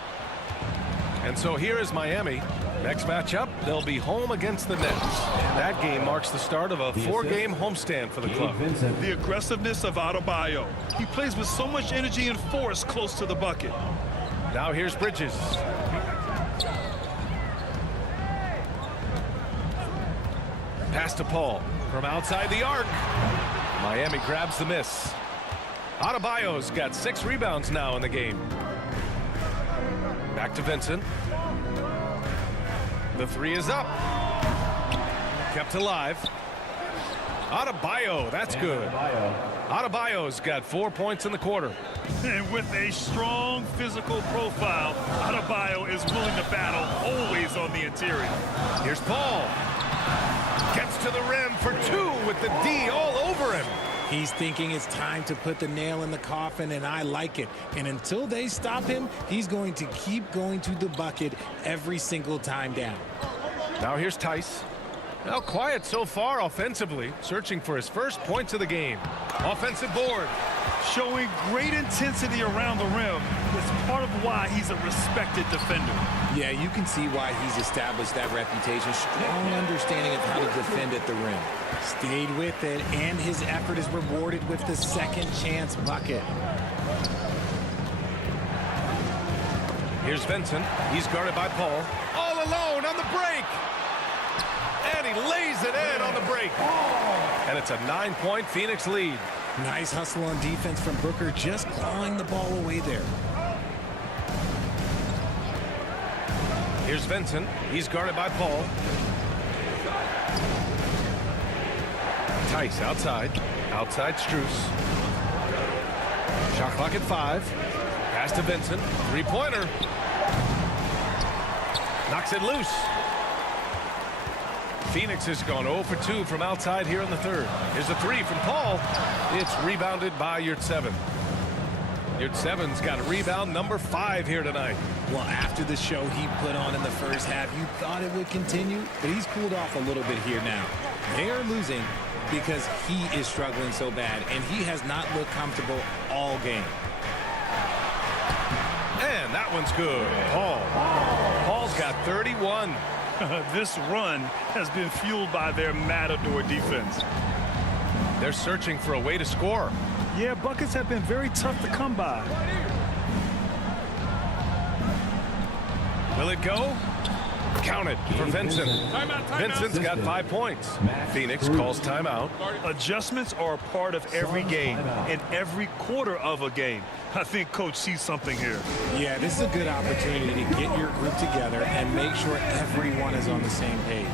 And so here is Miami. Next matchup, they'll be home against the Nets. That game marks the start of a 4-game homestand for the club. The aggressiveness of Adebayo. He plays with so much energy and force close to the bucket. Now here's Bridges. Pass to Paul from outside the arc. Miami grabs the miss. Adebayo's got 6 rebounds now in the game. Back to Vincent. The 3 is up. Kept alive. Adebayo, that's good. Adebayo's got 4 points in the quarter. And with a strong physical profile, Adebayo is willing to battle, always on the interior. Here's Paul. Gets to the rim for 2 with the D all over him. He's thinking it's time to put the nail in the coffin, and I like it. And until they stop him, he's going to keep going to the bucket every single time down. Now here's Tice. Well, quiet so far offensively, searching for his first points of the game. Offensive board. Showing great intensity around the rim. It's part of why he's a respected defender. Yeah, you can see why he's established that reputation. Strong understanding of how to defend at the rim. Stayed with it, and his effort is rewarded with the second chance bucket. Here's Vincent. He's guarded by Paul. All alone on the break. And he lays it in on the break. And it's a 9-point Phoenix lead. Nice hustle on defense from Booker, just clawing the ball away there. Here's Vincent. He's guarded by Paul. Tice outside. Outside Strus. Shot clock at 5. Pass to Vincent. 3-pointer. Knocks it loose. Phoenix has gone 0 for 2 from outside here in the third. Here's a 3 from Paul. It's rebounded by Yurtseven. Yurtseven's got a rebound number 5 here tonight. Well, after the show he put on in the first half, you thought it would continue, but he's cooled off a little bit here now. They are losing because he is struggling so bad, and he has not looked comfortable all game. And that one's good. Paul's got 31. This run has been fueled by their matador defense. They're searching for a way to score. Yeah, buckets have been very tough to come by. Will it go? Counted for Vincent. Timeout. Vincent's got 5 points. Phoenix calls timeout. Adjustments are a part of every game and every quarter of a game. I think Coach sees something here. Yeah, this is a good opportunity to get your group together and make sure everyone is on the same page.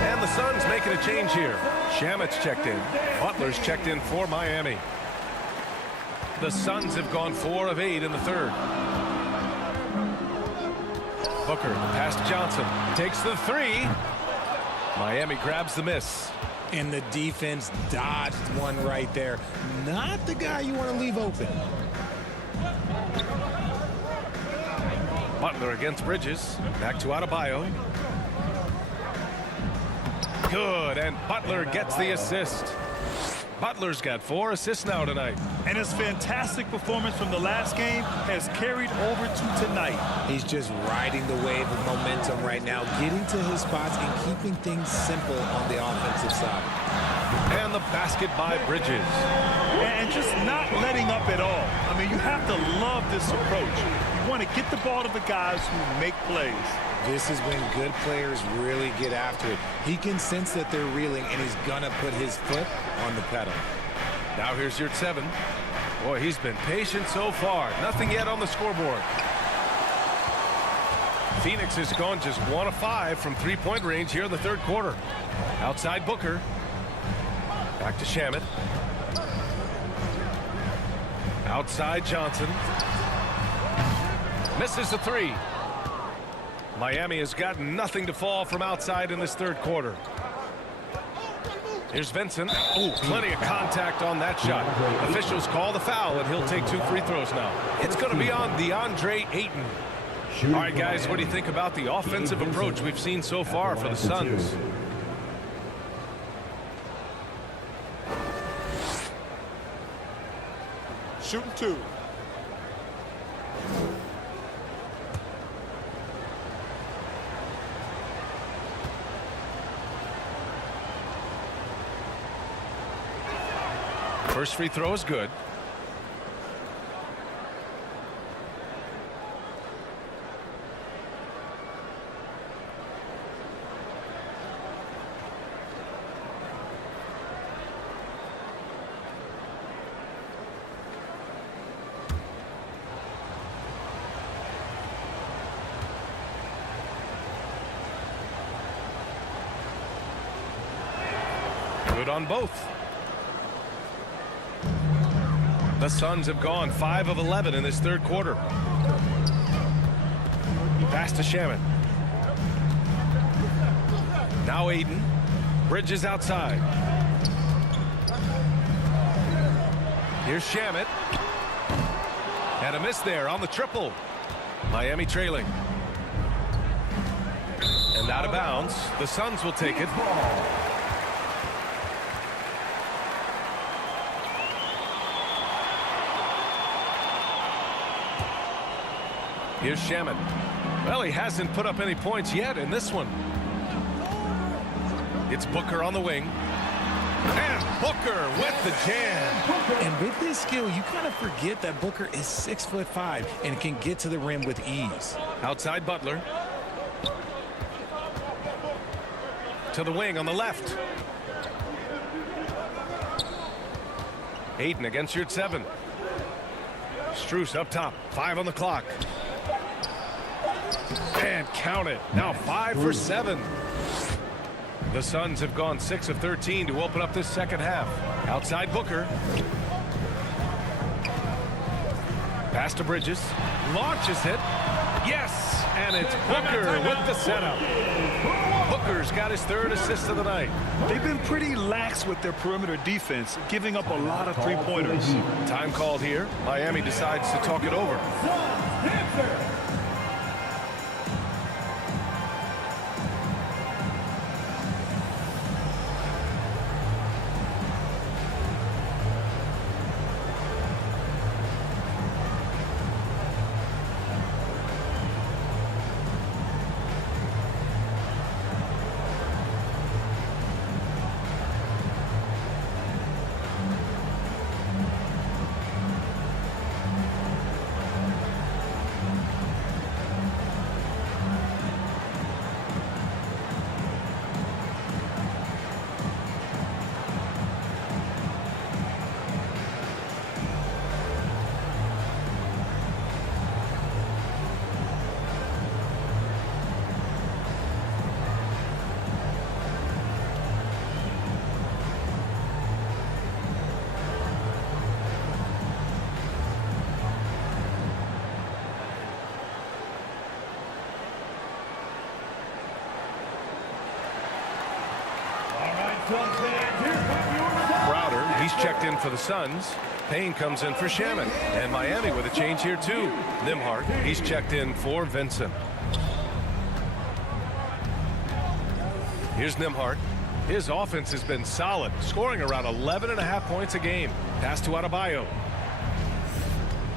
And the Suns making a change here. Shamet's checked in. Butler's checked in for Miami. The Suns have gone 4 of 8 in the third. Booker, the pass to Johnson. Takes the 3. Miami grabs the miss. And the defense dodged one right there. Not the guy you want to leave open. Butler against Bridges. Back to Adebayo. Good, and Butler gets the assist. Butler's got 4 assists now tonight. And his fantastic performance from the last game has carried over to tonight. He's just riding the wave of momentum right now, getting to his spots and keeping things simple on the offensive side. And the basket by Bridges. And just not letting up at all. I mean, you have to love this approach. You want to get the ball to the guys who make plays. This is when good players really get after it. He can sense that they're reeling, and he's going to put his foot on the pedal. Now here's your 7. Boy, he's been patient so far. Nothing yet on the scoreboard. Phoenix has gone just 1 of 5 from 3-point range here in the third quarter. Outside Booker. Back to Shamet. Outside Johnson. Misses the 3. Miami has got nothing to fall from outside in this third quarter. Here's Vincent. Oh, plenty of contact on that shot. Officials call the foul, and he'll take 2 free throws now. It's going to be on DeAndre Ayton. All right, guys, what do you think about the offensive approach we've seen so far for the Suns? Shooting 2. First free throw is good. Good on both. The Suns have gone 5 of 11 in this third quarter. Pass to Shamet. Now Ayton. Bridges outside. Here's Shamet. And a miss there on the triple. Miami trailing. And out of bounds. The Suns will take it. Here's Shamet. Well, he hasn't put up any points yet in this one. It's Booker on the wing. And Booker with the jam. And with his skill, you kind of forget that Booker is 6'5" and can get to the rim with ease. Outside Butler. To the wing on the left. Ayton against your 7. Strus up top. 5 on the clock. And count it. Now 5 for 7. The Suns have gone 6 of 13 to open up this second half. Outside Booker. Pass to Bridges. Launches it. Yes! And it's Booker with the setup. Booker's got his 3rd assist of the night. They've been pretty lax with their perimeter defense, giving up a lot of three-pointers. Time called here. Miami decides to talk it over. Crowder, he's checked in for the Suns. Payne comes in for Shaman. And Miami with a change here too. Nembhard, he's checked in for Vincent. Here's Nembhard. His offense has been solid, scoring around 11.5 points a game. Pass to Adebayo.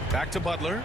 Back to Butler.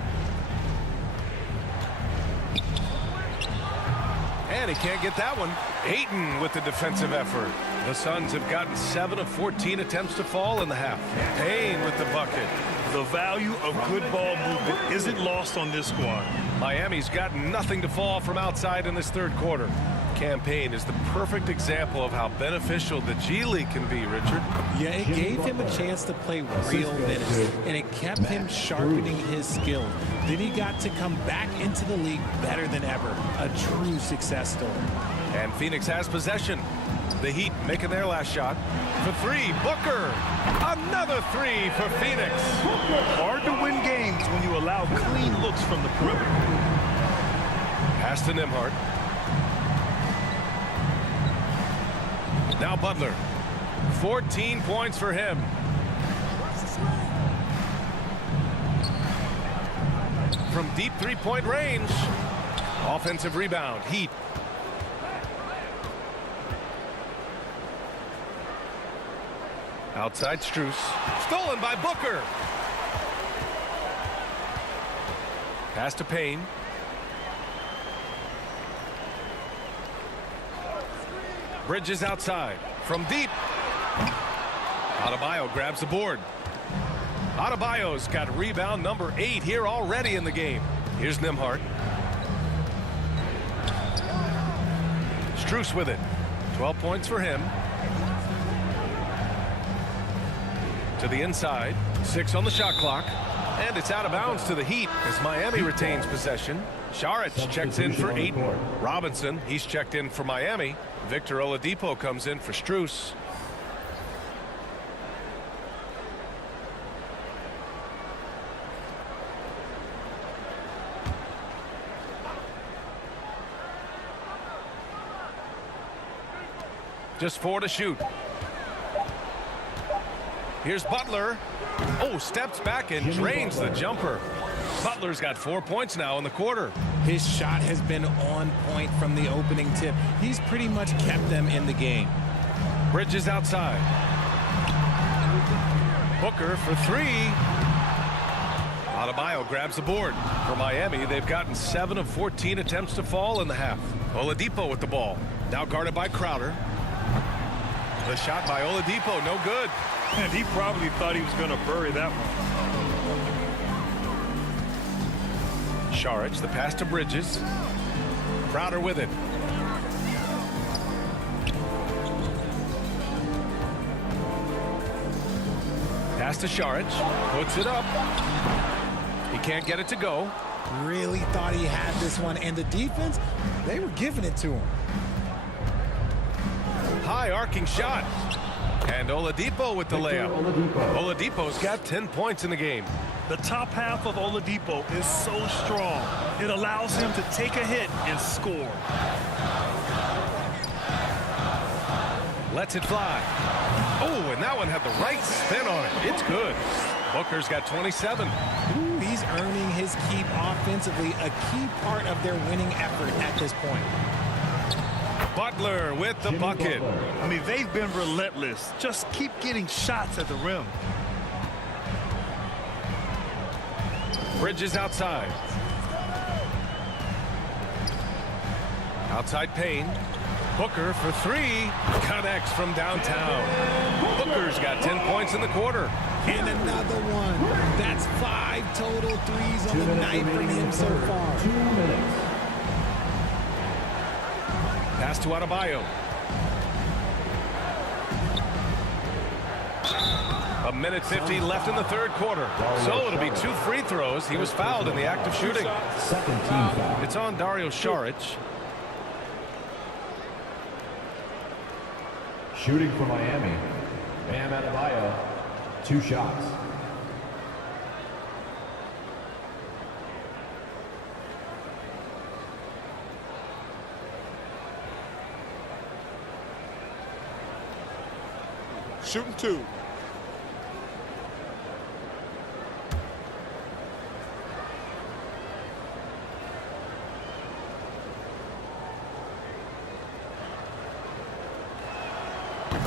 And he can't get that one. Ayton with the defensive effort. The Suns have gotten 7 of 14 attempts to fall in the half. Payne with the bucket. The value of good ball movement isn't lost on this squad. Miami's got nothing to fall from outside in this third quarter. Campaign is the perfect example of how beneficial the G League can be, Richard. Yeah, it gave him a chance to play real minutes, and it kept him sharpening his skill. Then he got to come back into the league better than ever. A true success story. And Phoenix has possession. The Heat making their last shot. For 3, Booker. Another 3 for Phoenix. Hard to win games when you allow clean looks from the perimeter. Pass to Nembhard. Now Butler. 14 points for him. From deep three-point range. Offensive rebound. Heat. Outside Strus. Stolen by Booker. Pass to Payne. Bridges outside. From deep. Adebayo grabs the board. Adebayo's got rebound number 8 here already in the game. Here's Nembhard. Strus with it. 12 points for him. To the inside. 6 on the shot clock. And it's out of bounds to the Heat as Miami retains possession. Saric checks in for Ayton. Robinson, he's checked in for Miami. Victor Oladipo comes in for Strus. Just 4 to shoot. Here's Butler. Oh, steps back and drains the jumper. Butler's got 4 points now in the quarter. His shot has been on point from the opening tip. He's pretty much kept them in the game. Bridges outside. Booker for 3. Adebayo grabs the board. For Miami, they've gotten 7 of 14 attempts to fall in the half. Oladipo with the ball. Now guarded by Crowder. The shot by Oladipo, no good. And he probably thought he was going to bury that one. Saric, the pass to Bridges. Crowder with it. Pass to Saric. Puts it up. He can't get it to go. Really thought he had this one, and the defense, they were giving it to him. High arcing shot. And Oladipo with the layup. Oladipo's got 10 points in the game. The top half of Oladipo is so strong. It allows him to take a hit and score. Lets it fly. Oh, and that one had the right spin on it. It's good. Booker's got 27. Ooh, he's earning his keep offensively, a key part of their winning effort at this point. Butler with the bucket. I mean, they've been relentless. Just keep getting shots at the rim. Bridges outside. Outside Payne. Booker for three. Connects from downtown. Booker's got 10 points in the quarter. And another one. That's 5 total threes on the night from him so far. 2 minutes. Pass to Adebayo. A minute 50 left in the third quarter. So it'll be 2 free throws. He was fouled in the act of shooting. Second team foul. It's on Dario Saric. Shooting for Miami. Bam Adebayo. 2 shots. Shooting 2.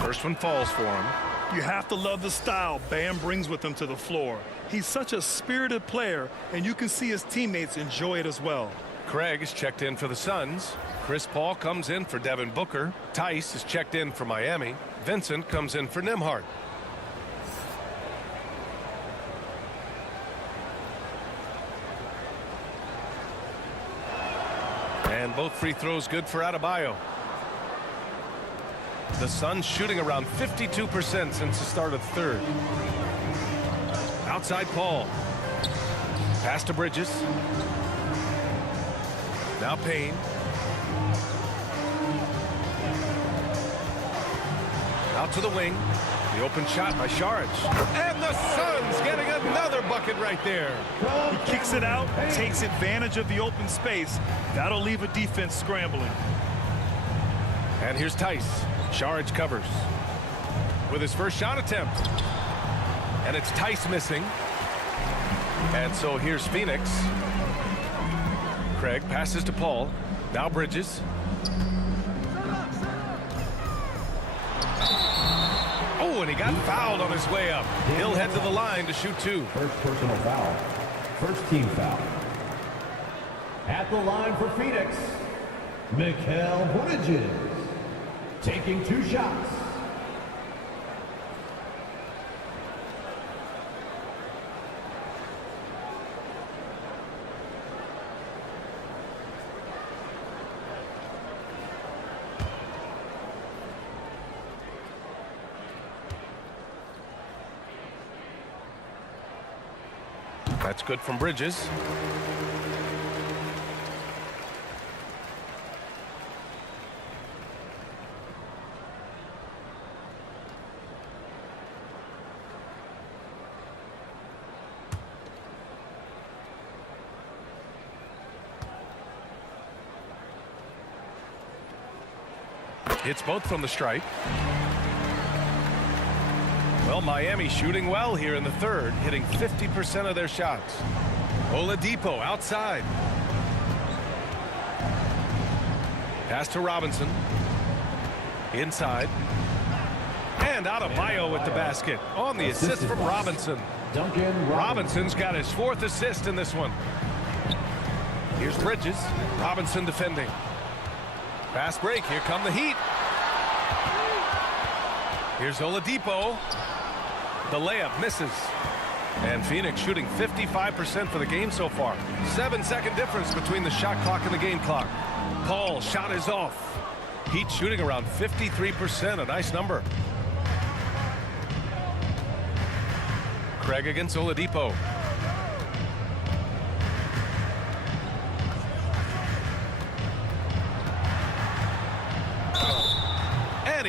First one falls for him. You have to love the style Bam brings with him to the floor. He's such a spirited player, and you can see his teammates enjoy it as well. Craig is checked in for the Suns. Chris Paul comes in for Devin Booker. Tice is checked in for Miami. Vincent comes in for Nembhard. And both free throws good for Adebayo. The Suns shooting around 52% since the start of the third. Outside Paul. Pass to Bridges. Now Payne. Out to the wing. The open shot by Saric. And the Suns getting another bucket right there. He kicks it out, takes advantage of the open space. That'll leave a defense scrambling. And here's Tice. Saric covers with his first shot attempt. And it's Tice missing. And so here's Phoenix. Craig passes to Paul. Now Bridges. Oh, and he got fouled on his way up. He'll head to the line to shoot 2. First personal foul. First team foul. At the line for Phoenix, Mikal Bridges. Taking 2 shots. That's good from Bridges. Hits both from the stripe. Well, Miami shooting well here in the third, hitting 50% of their shots. Oladipo outside. Pass to Robinson. Inside. And Adebayo with the basket on the assist from Robinson. Robinson's got his 4th assist in this one. Here's Bridges. Robinson defending. Fast break. Here come the Heat. Here's Oladipo. The layup misses. And Phoenix shooting 55% for the game so far. 7-second difference between the shot clock and the game clock. Paul shot is off. Heat shooting around 53%. A nice number. Craig against Oladipo.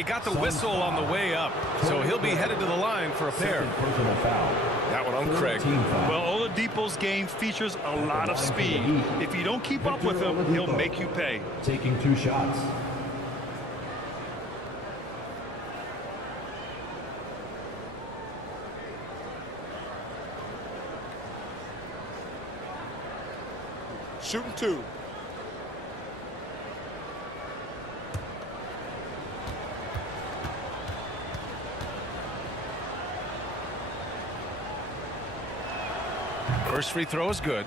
he got the whistle on the way up, so he'll be headed to the line for a pair. Personal foul. That one on Craig. Well, Oladipo's game features a lot of speed. If you don't keep up with him, he'll make you pay. Taking 2 shots. Shooting 2. First free throw is good.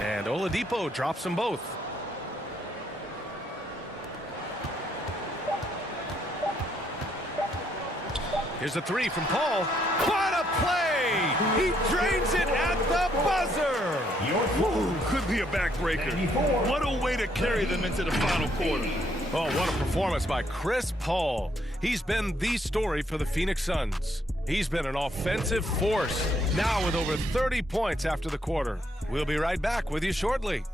And Oladipo drops them both. Here's a 3 from Paul. What a play! He drains it at the buzzer! Woo, could be a backbreaker. What a way to carry them into the final quarter. Oh, what a performance by Chris Paul. He's been the story for the Phoenix Suns. He's been an offensive force, now with over 30 points after the quarter. We'll be right back with you shortly.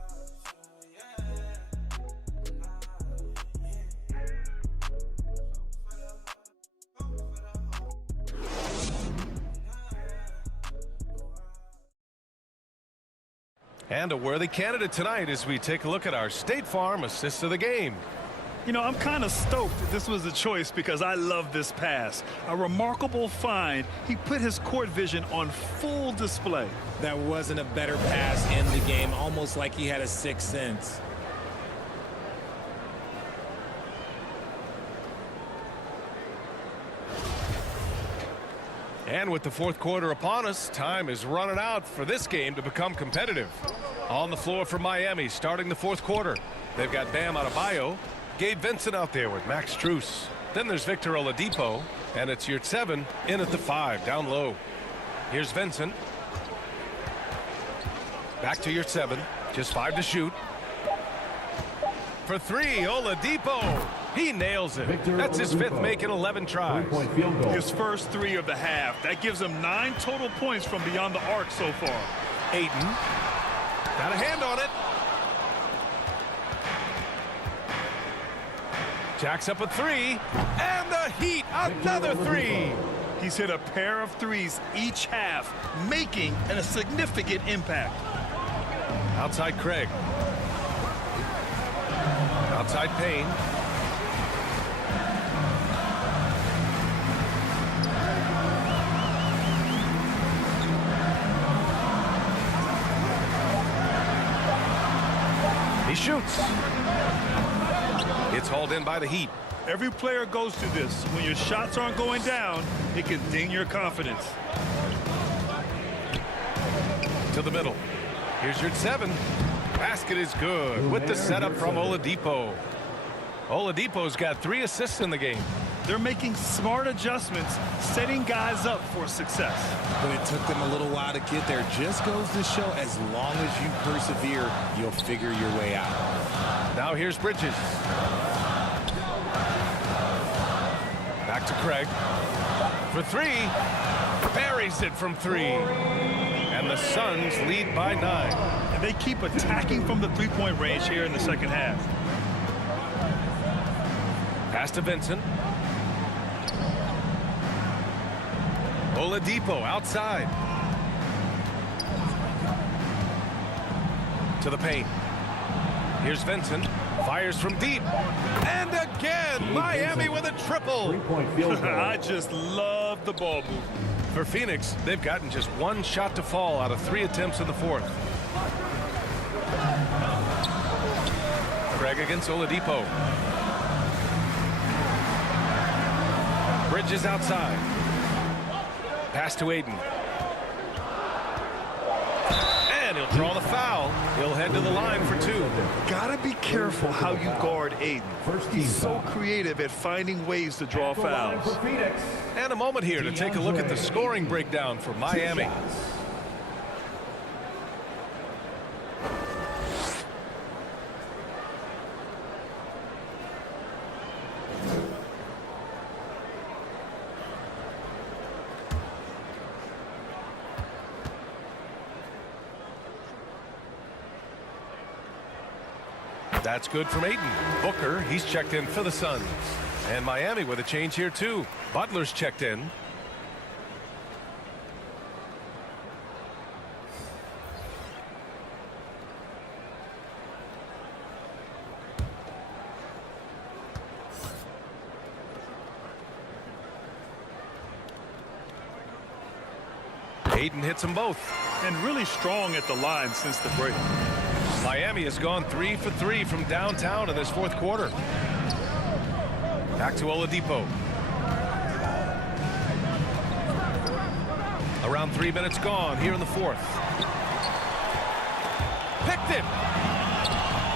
And a worthy candidate tonight as we take a look at our State Farm assist of the game. You know, I'm kind of stoked that this was a choice because I love this pass. A remarkable find. He put his court vision on full display. That wasn't a better pass in the game, almost like he had a sixth sense. And with the fourth quarter upon us, time is running out for this game to become competitive. On the floor for Miami, starting the fourth quarter. They've got Bam Adebayo, Gabe Vincent out there with Max Strus. Then there's Victor Oladipo, and it's Yurt 7 in at the 5, down low. Here's Vincent. Back to Yurt 7, just 5 to shoot. For 3, Oladipo. He nails it. That's his 5th make in 11 tries. Field goal. His first 3 of the half. That gives him 9 total points from beyond the arc so far. Ayton. Got a hand on it. Jacks up a 3. And the Heat, another 3. He's hit a pair of 3s each half, making a significant impact. Outside Craig. Outside Payne. He shoots. It's hauled in by the Heat. Every player goes through this. When your shots aren't going down, it can ding your confidence. To the middle. Here's Yurt 7. Basket is good with the setup from Oladipo. Oladipo's got 3 assists in the game. They're making smart adjustments, setting guys up for success. But it took them a little while to get there. Just goes to show as long as you persevere, you'll figure your way out. Now here's Bridges. Back to Craig. For 3. Buries it from 3. And the Suns lead by 9. And they keep attacking from the three-point range here in the second half. Pass to Vincent. Oladipo outside. To the paint. Here's Vincent. Fires from deep. And again, Miami with a triple. 3-point field goal. I just love the ball movement. For Phoenix, they've gotten just 1 shot to fall out of 3 attempts in the fourth. Craig against Oladipo. Bridges outside. Pass to Ayton. And he'll draw the foul. He'll head to the line for 2. Gotta be careful how you guard Ayton. He's so creative at finding ways to draw fouls. For Phoenix. And a moment here to take a look at the scoring breakdown for Miami. That's good from Ayton. Booker, he's checked in for the Suns. And Miami with a change here too. Butler's checked in. Ayton hits them both. And really strong at the line since the break. Miami has gone 3 for 3 from downtown in this fourth quarter. Back to Oladipo. Around 3 minutes gone here in the fourth. Picked it.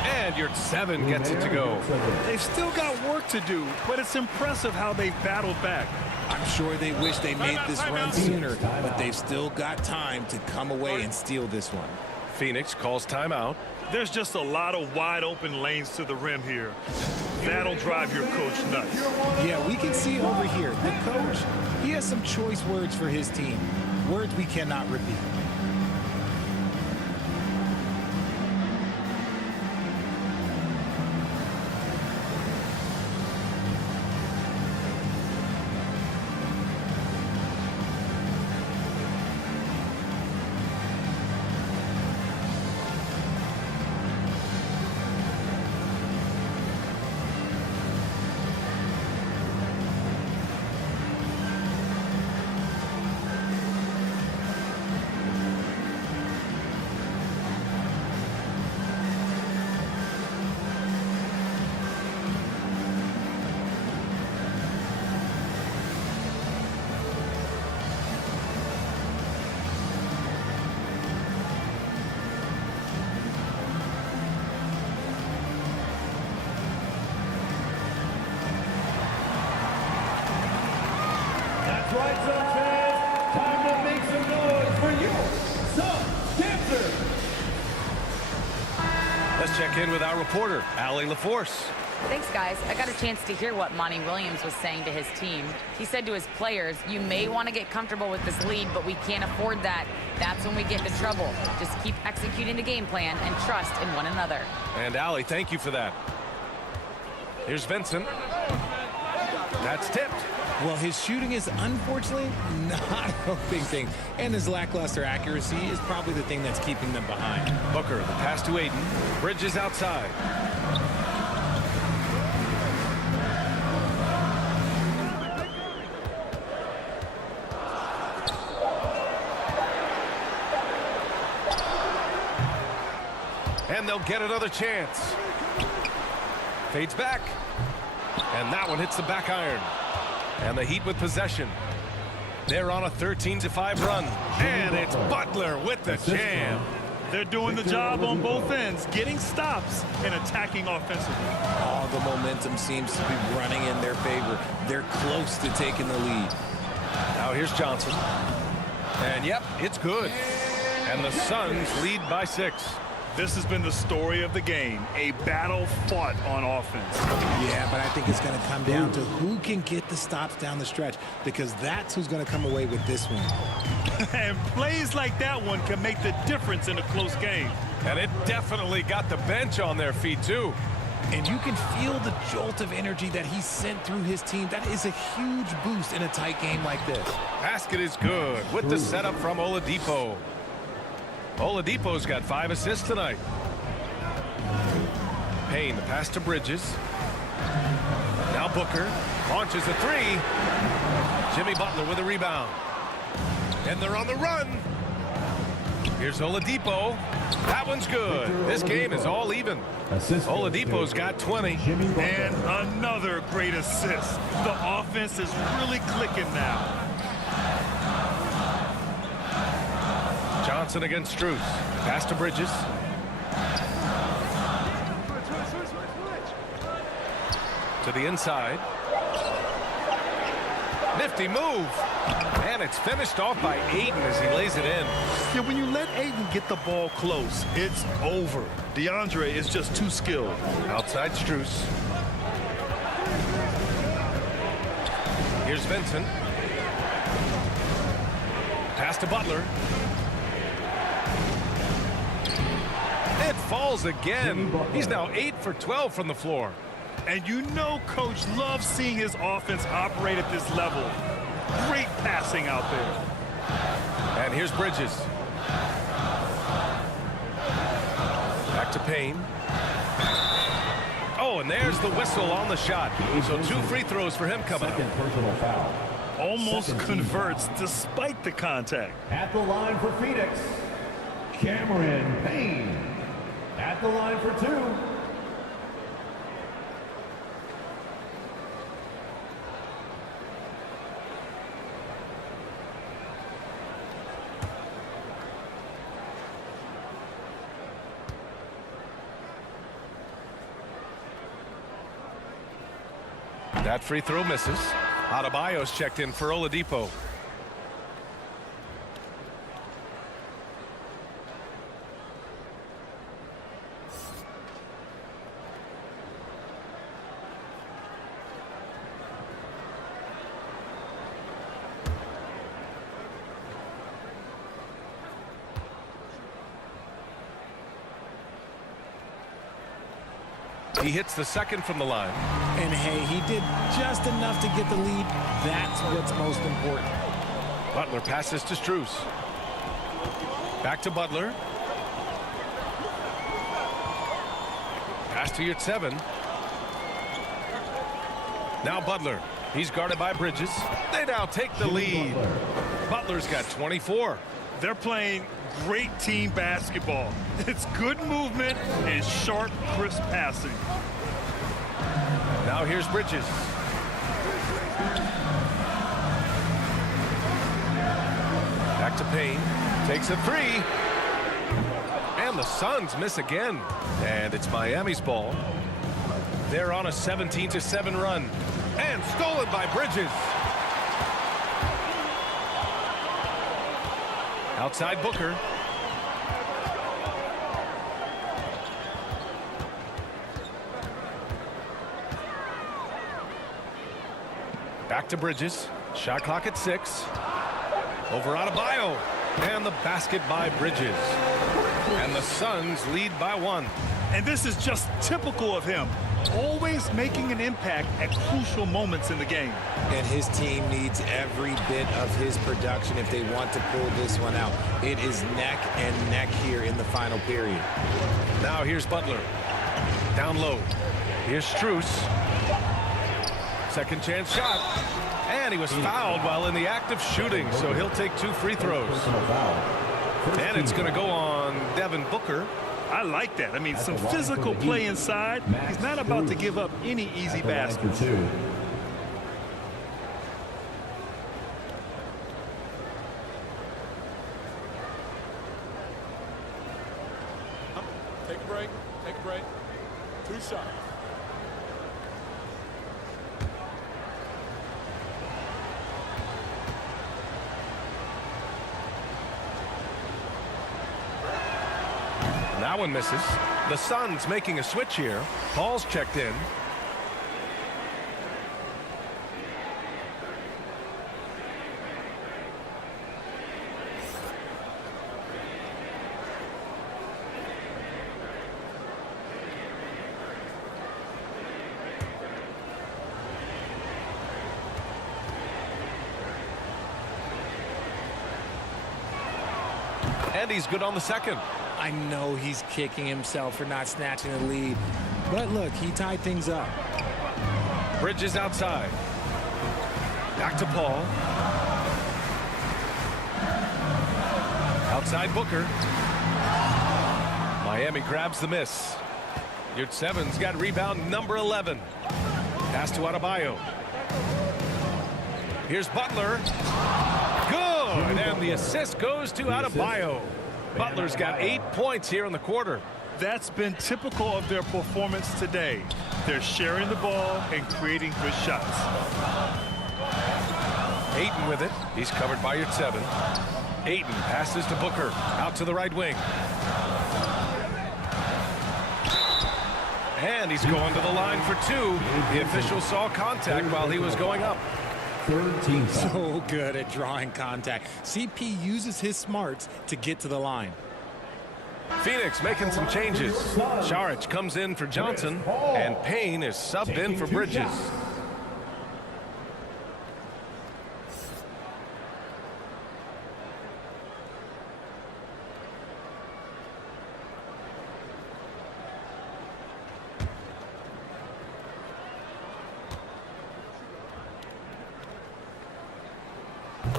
And your 7 gets it to go. They've still got work to do, but it's impressive how they've battled back. I'm sure they wish they made this run sooner, but they've still got time to come away and steal this one. Phoenix calls timeout. There's just a lot of wide open lanes to the rim here. That'll drive your coach nuts. Yeah, we can see over here, the coach, he has some choice words for his team. Words we cannot repeat. Right, Suns fans, time to make some noise for you, Suns dancers. Let's check in with our reporter, Allie LaForce. Thanks, guys. I got a chance to hear what Monty Williams was saying to his team. He said to his players, you may want to get comfortable with this lead, but we can't afford that. That's when we get into trouble. Just keep executing the game plan and trust in one another. And Allie, thank you for that. Here's Vincent. That's tipped. Well, his shooting is unfortunately not helping things, and his lackluster accuracy is probably the thing that's keeping them behind. Booker, the pass to Ayton. Bridges outside. And they'll get another chance. Fades back. And that one hits the back iron. And the Heat with possession. They're on a 13-5 run. And it's Butler with the jam. They're doing the job on both ends, getting stops and attacking offensively. All the momentum seems to be running in their favor. They're close to taking the lead. Now here's Johnson. And yep, it's good. And the Suns lead by 6. This has been the story of the game, a battle fought on offense. Yeah, but I think it's going to come down to who can get the stops down the stretch, because that's who's going to come away with this one. And plays like that one can make the difference in a close game. And it definitely got the bench on their feet, too. And you can feel the jolt of energy that he sent through his team. That is a huge boost in a tight game like this. Basket is good with the setup from Oladipo. Oladipo's got 5 assists tonight. Payne, the pass to Bridges. Now Booker launches a 3. Jimmy Butler with a rebound. And they're on the run. Here's Oladipo. That one's good. This game is all even. Oladipo's got 20. And another great assist. The offense is really clicking now. Johnson against Strus. Pass to Bridges. To the inside. Nifty move. And it's finished off by Ayton as he lays it in. Yeah, when you let Ayton get the ball close, it's over. DeAndre is just too skilled. Outside Strus. Here's Vincent. Pass to Butler. It falls again. He's now 8 for 12 from the floor. And you know Coach loves seeing his offense operate at this level. Great passing out there. And here's Bridges. Back to Payne. Oh, and there's the whistle on the shot. So 2 free throws for him coming up. Second personal foul. Almost 17 converts foul. despite the contact. At the line for Phoenix, Cameron Payne. At the line for 2. That free throw misses. Adebayo's checked in for Oladipo. He hits the second from the line. And hey, he did just enough to get the lead. That's what's most important. Butler passes to Strus. Back to Butler. Pass to Yurt-7. Now Butler. He's guarded by Bridges. They now take the lead. Butler's got 24. They're playing great team basketball. It's good movement and sharp, crisp passing. Now here's Bridges. Back to Payne. Takes a 3. And the Suns miss again. And it's Miami's ball. They're on a 17-7 run. And stolen by Bridges. Outside Booker. Back to Bridges. Shot clock at 6. Over Adebayo. And the basket by Bridges. And the Suns lead by 1. And this is just typical of him. Always making an impact at crucial moments in the game. And his team needs every bit of his production if they want to pull this one out. It is neck and neck here in the final period. Now here's Butler. Down low. Here's Strus. Second chance shot. And he was fouled while in the act of shooting, so he'll take 2 free throws. Personal foul. And it's going to go on Devin Booker. I like that. I mean, some physical play inside. He's not about to give up any easy baskets. Take a break. Take a break. 2 shots. That one misses. The Suns making a switch here. Paul's checked in. And he's good on the second. I know he's kicking himself for not snatching the lead. But look, he tied things up. Bridges outside. Back to Paul. Outside Booker. Miami grabs the miss. Yurt-7's got rebound number 11. Pass to Adebayo. Here's Butler. Good. And the assist goes to Adebayo. Butler's got 8 points here in the quarter. That's been typical of their performance today. They're sharing the ball and creating good shots. Ayton with it. He's covered by Yurt-7. Ayton passes to Booker. Out to the right wing. And he's going to the line for 2. The official saw contact while he was going up. Third team foul. So good at drawing contact. CP uses his smarts to get to the line. Phoenix making some changes. Saric comes in for Johnson, and Payne is subbed in for Bridges.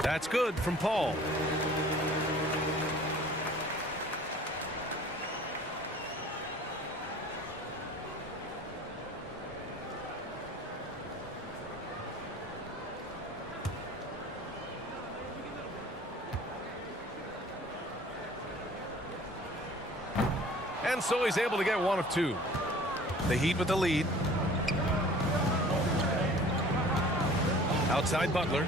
That's good from Paul. And so he's able to get one of two. The Heat with the lead. Outside Butler.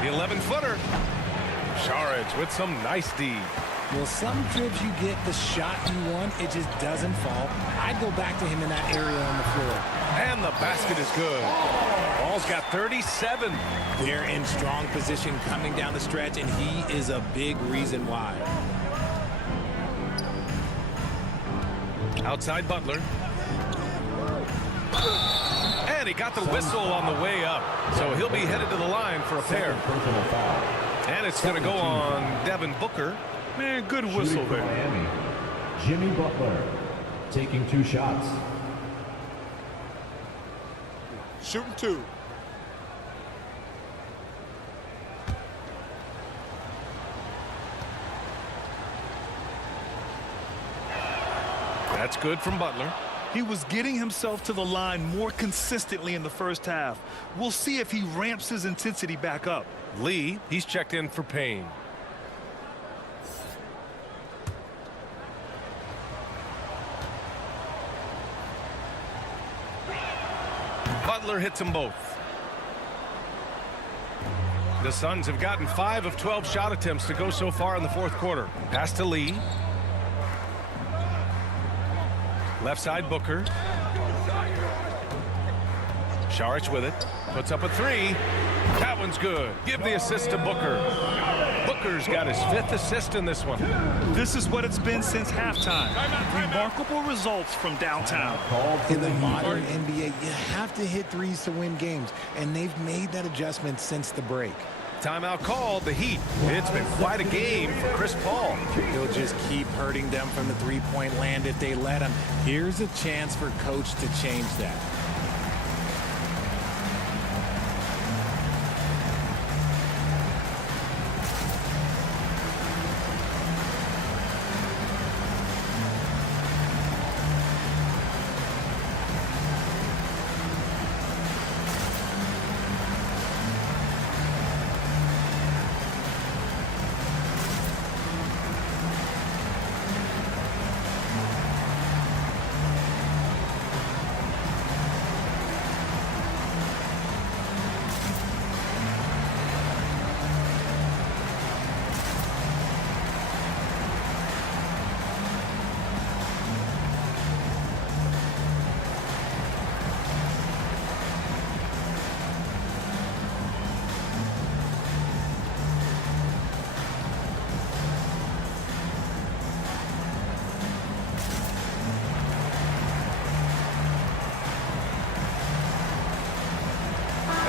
The 11-footer. Saric with some nice D. Well, some trips you get the shot you want, it just doesn't fall. I'd go back to him in that area on the floor. And the basket is good. Ball's got 37. They're in strong position coming down the stretch, and he is a big reason why. Outside Butler. And he got the whistle on the way up. So he'll be headed to the line for a pair. And it's going to go on Devin Booker. Man, good whistle there. Miami, Jimmy Butler taking 2 shots. Shooting 2. That's good from Butler. He was getting himself to the line more consistently in the first half. We'll see if he ramps his intensity back up. Lee, he's checked in for Payne. Butler hits them both. The Suns have gotten 5 of 12 shot attempts to go so far in the fourth quarter. Pass to Lee. Left side Booker. Saric with it. Puts up a 3. That one's good. Give the assist to Booker. Booker's got his 5th assist in this one. This is what it's been since halftime. Remarkable results from downtown. In the modern NBA, you have to hit threes to win games, and they've made that adjustment since the break. Timeout called, the Heat. It's been quite a game for Chris Paul. He'll just keep hurting them from the three-point land if they let him. Here's a chance for Coach to change that.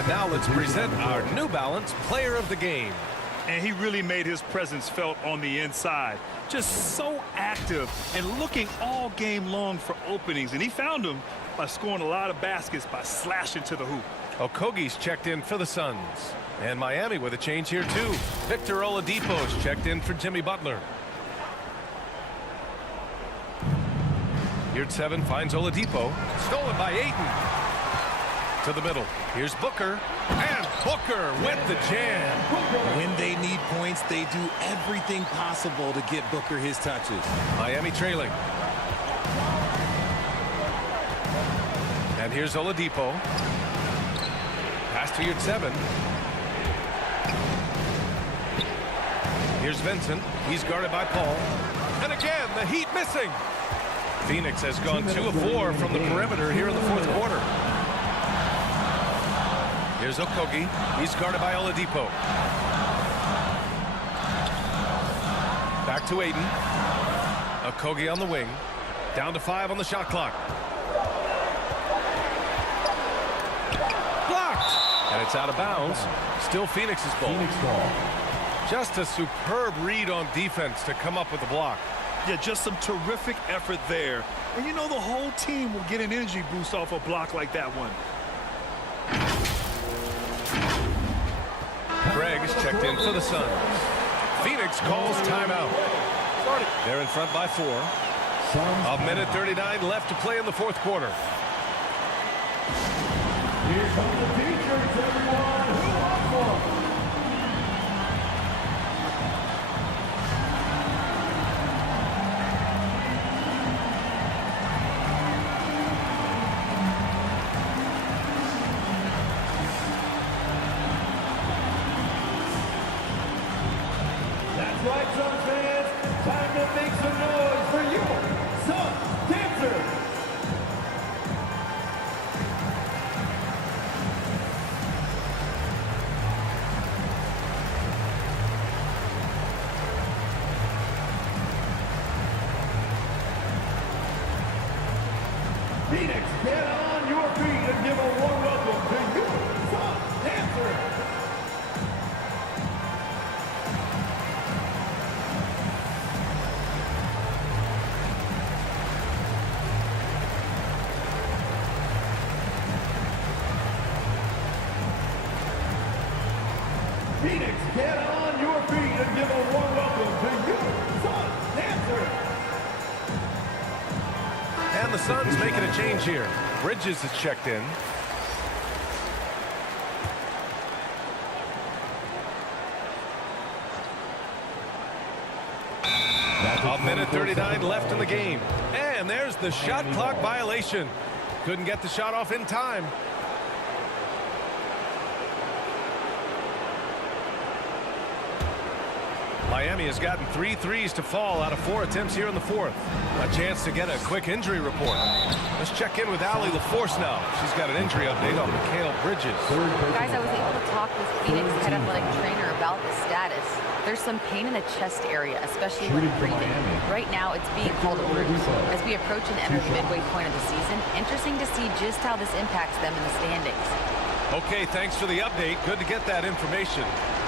Now let's present our New Balance Player of the Game. And he really made his presence felt on the inside. Just so active and looking all game long for openings. And he found them by scoring a lot of baskets by slashing to the hoop. Okogie's checked in for the Suns. And Miami with a change here too. Victor Oladipo's checked in for Jimmy Butler. Here at 7 finds Oladipo. Stolen by Ayton. To the middle. Here's Booker. And Booker with the jam. When they need points, they do everything possible to get Booker his touches. Miami trailing. And here's Oladipo. Pass to your 7. Here's Vincent. He's guarded by Paul. And again, the Heat missing. Phoenix has gone 2 of 4 from the perimeter here in the fourth quarter. Here's Okogie. He's guarded by Oladipo. Back to Aiden. Okogie on the wing. Down to 5 on the shot clock. Blocked. And it's out of bounds. Still Phoenix's ball. Phoenix ball. Just a superb read on defense to come up with the block. Yeah, just some terrific effort there. And you know the whole team will get an energy boost off a block like that one. Gregg's checked in for the Suns. Phoenix calls timeout. They're in front by 4. A minute 39 left to play in the fourth quarter. Here come the Patriots, everyone. Who wants one? That's right, Suns fans. Time to make some noise for your Suns dancers. Phoenix, get on your feet and give a warm welcome to your Suns dancers. Phoenix, get on your feet and give a warm welcome to your Suns dancers. And the Suns making a change here. Bridges is checked in. A minute 39 left in the game. And there's the shot clock violation. Couldn't get the shot off in time. Miami has gotten 3 threes to fall out of 4 attempts here in the fourth. A chance to get a quick injury report. Let's check in with Allie LaForce now. She's got an injury update on Mikal Bridges. Guys, I was able to talk with Phoenix head athletic trainer about the status. There's some pain in the chest area, especially when breathing. Right now, it's being called a bruise. As we approach and enter the midway point of the season, interesting to see just how this impacts them in the standings. Okay, thanks for the update. Good to get that information.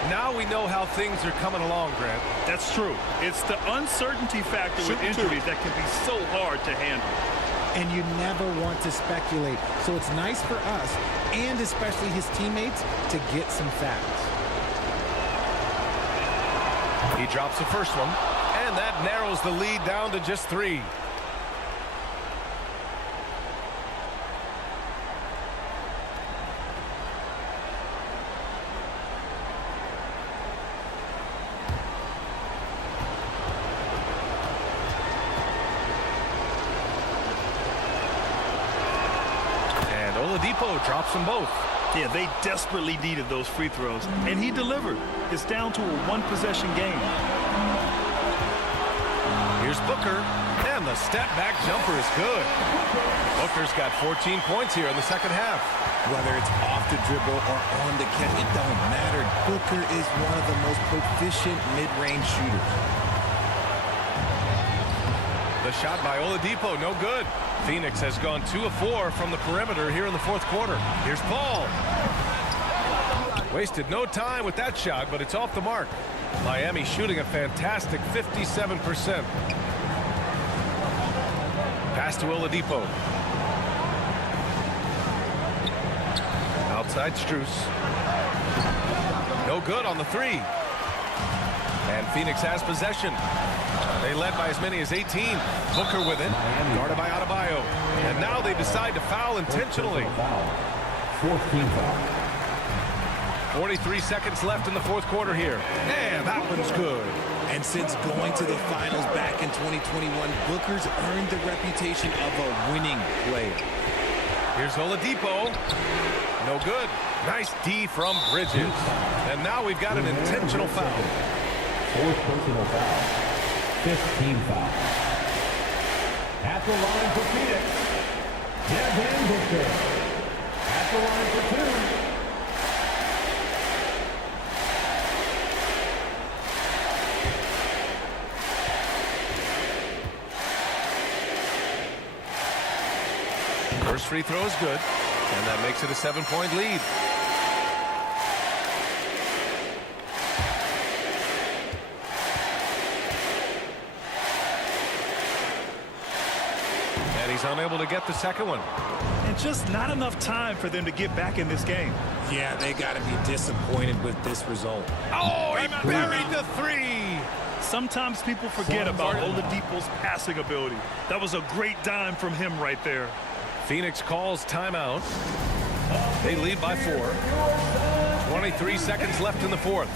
Now we know how things are coming along, Grant. That's true. It's the uncertainty factor with injuries that can be so hard to handle. And you never want to speculate. So it's nice for us, and especially his teammates, to get some facts. He drops the first one, and that narrows the lead down to just 3. And Oladipo drops them both. Yeah, they desperately needed those free throws, and he delivered. It's down to a one-possession game. Here's Booker, and the step-back jumper is good. Booker's got 14 points here in the second half. Whether it's off the dribble or on the catch, it don't matter. Booker is one of the most proficient mid-range shooters. The shot by Oladipo, no good. Phoenix has gone 2 of 4 from the perimeter here in the fourth quarter. Here's Paul. Wasted no time with that shot, but it's off the mark. Miami shooting a fantastic 57%. Pass to Oladipo. Outside Strus. No good on the 3. And Phoenix has possession. They led by as many as 18. Booker with it. Guarded by Adebayo. And now they decide to foul intentionally. 14th foul. 43 seconds left in the fourth quarter here. And that one's good. And since going to the finals back in 2021, Booker's earned the reputation of a winning player. Here's Oladipo. No good. Nice D from Bridges. And now we've got an intentional foul. 4th personal foul. 15th foul. At the line for Phoenix, Devin Booker. At the line for 2. First free throw is good, and that makes it a 7-point lead. And he's unable to get the second one. And just not enough time for them to get back in this game. Yeah, they got to be disappointed with this result. Oh, he buried the three. Sometimes people forget about Oladipo's passing ability. That was a great dime from him right there. Phoenix calls timeout. They lead by 4. 23 seconds left in the fourth.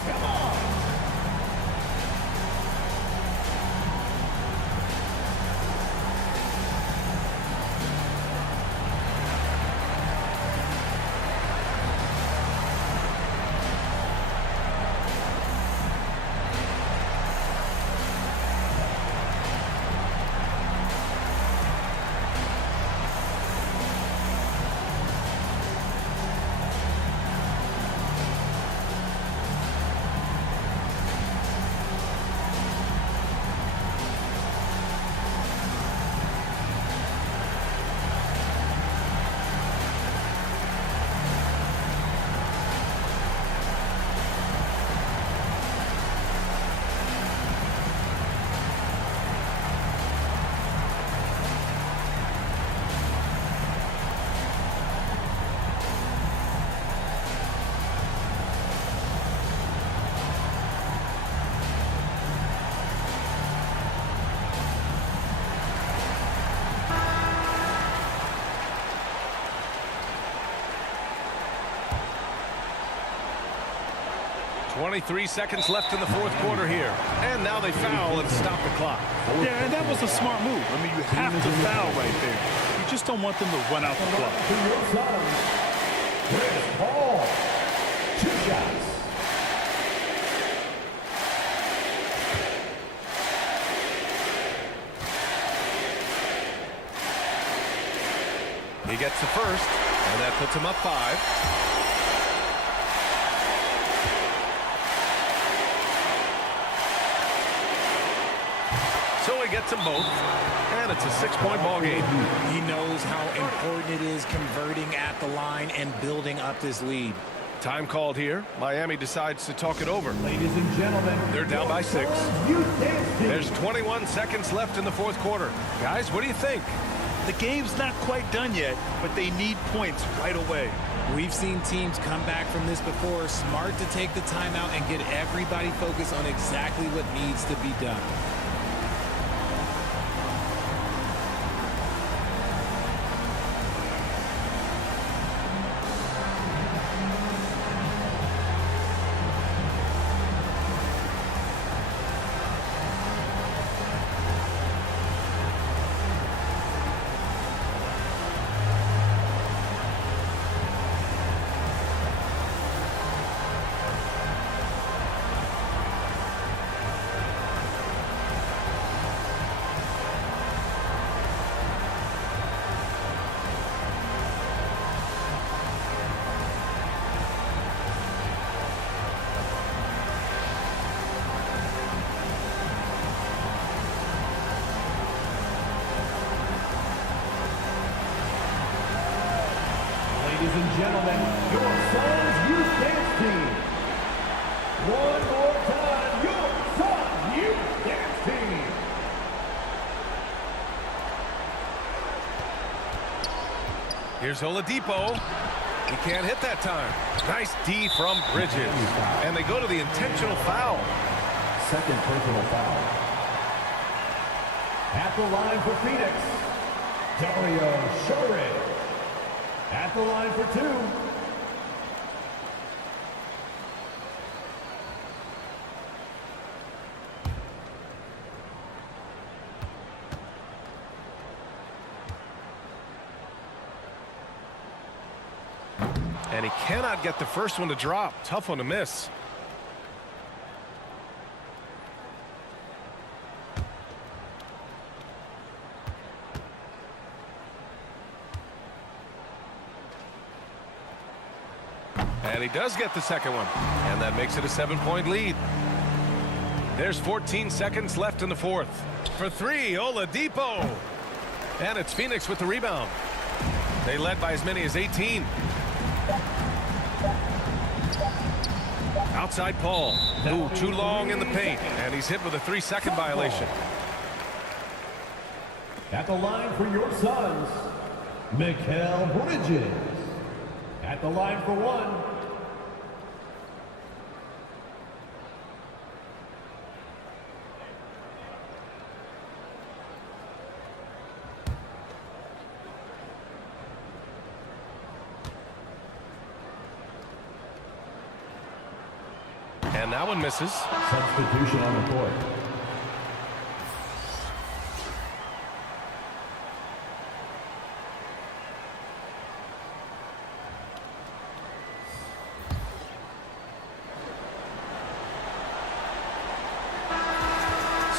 .23 seconds left in the fourth quarter here. And now they foul and stop the clock. Yeah, and that was a smart move. I mean, you have to foul right there. You just don't want them to run out the clock. Chris Paul. 2 shots. He gets the first, and that puts him up 5. So he gets them both, and it's a 6-point ball game. He knows how important it is converting at the line and building up this lead. Time called here. Miami decides to talk it over. Ladies and gentlemen, They're down by 6. There's 21 seconds left in the fourth quarter. Guys, what do you think? The game's not quite done yet, but they need points right away. We've seen teams come back from this before. Smart to take the timeout and get everybody focused on exactly what needs to be done. Ladies and gentlemen, your son's youth dance team. One more time, your son's youth dance team. Here's Oladipo. He can't hit that time. Nice D from Bridges. And they go to the intentional foul. Second personal foul. At the line for Phoenix, Dario Saric. At the line for 2. And he cannot get the first one to drop. Tough one to miss. And he does get the second one. And that makes it a 7-point lead. There's 14 seconds left in the fourth. For 3, Oladipo. And it's Phoenix with the rebound. They led by as many as 18. Outside Paul. Ooh, too long in the paint. And he's hit with a 3-second violation. At the line for your Suns, Mikal Bridges. At the line for one. And that one misses. Substitution on the court.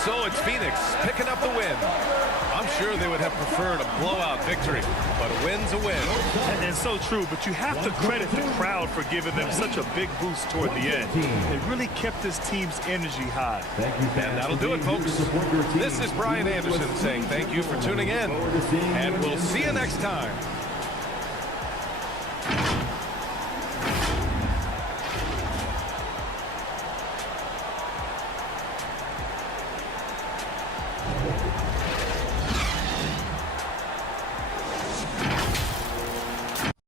So it's Phoenix picking up the win. I'm sure they would have preferred a blowout victory, but a win's a win. And so true, but you have to credit the crowd for giving them such a big boost toward the end. They really kept this team's energy high. And that'll do it, folks. This is Brian Anderson saying thank you for tuning in, and we'll see you next time.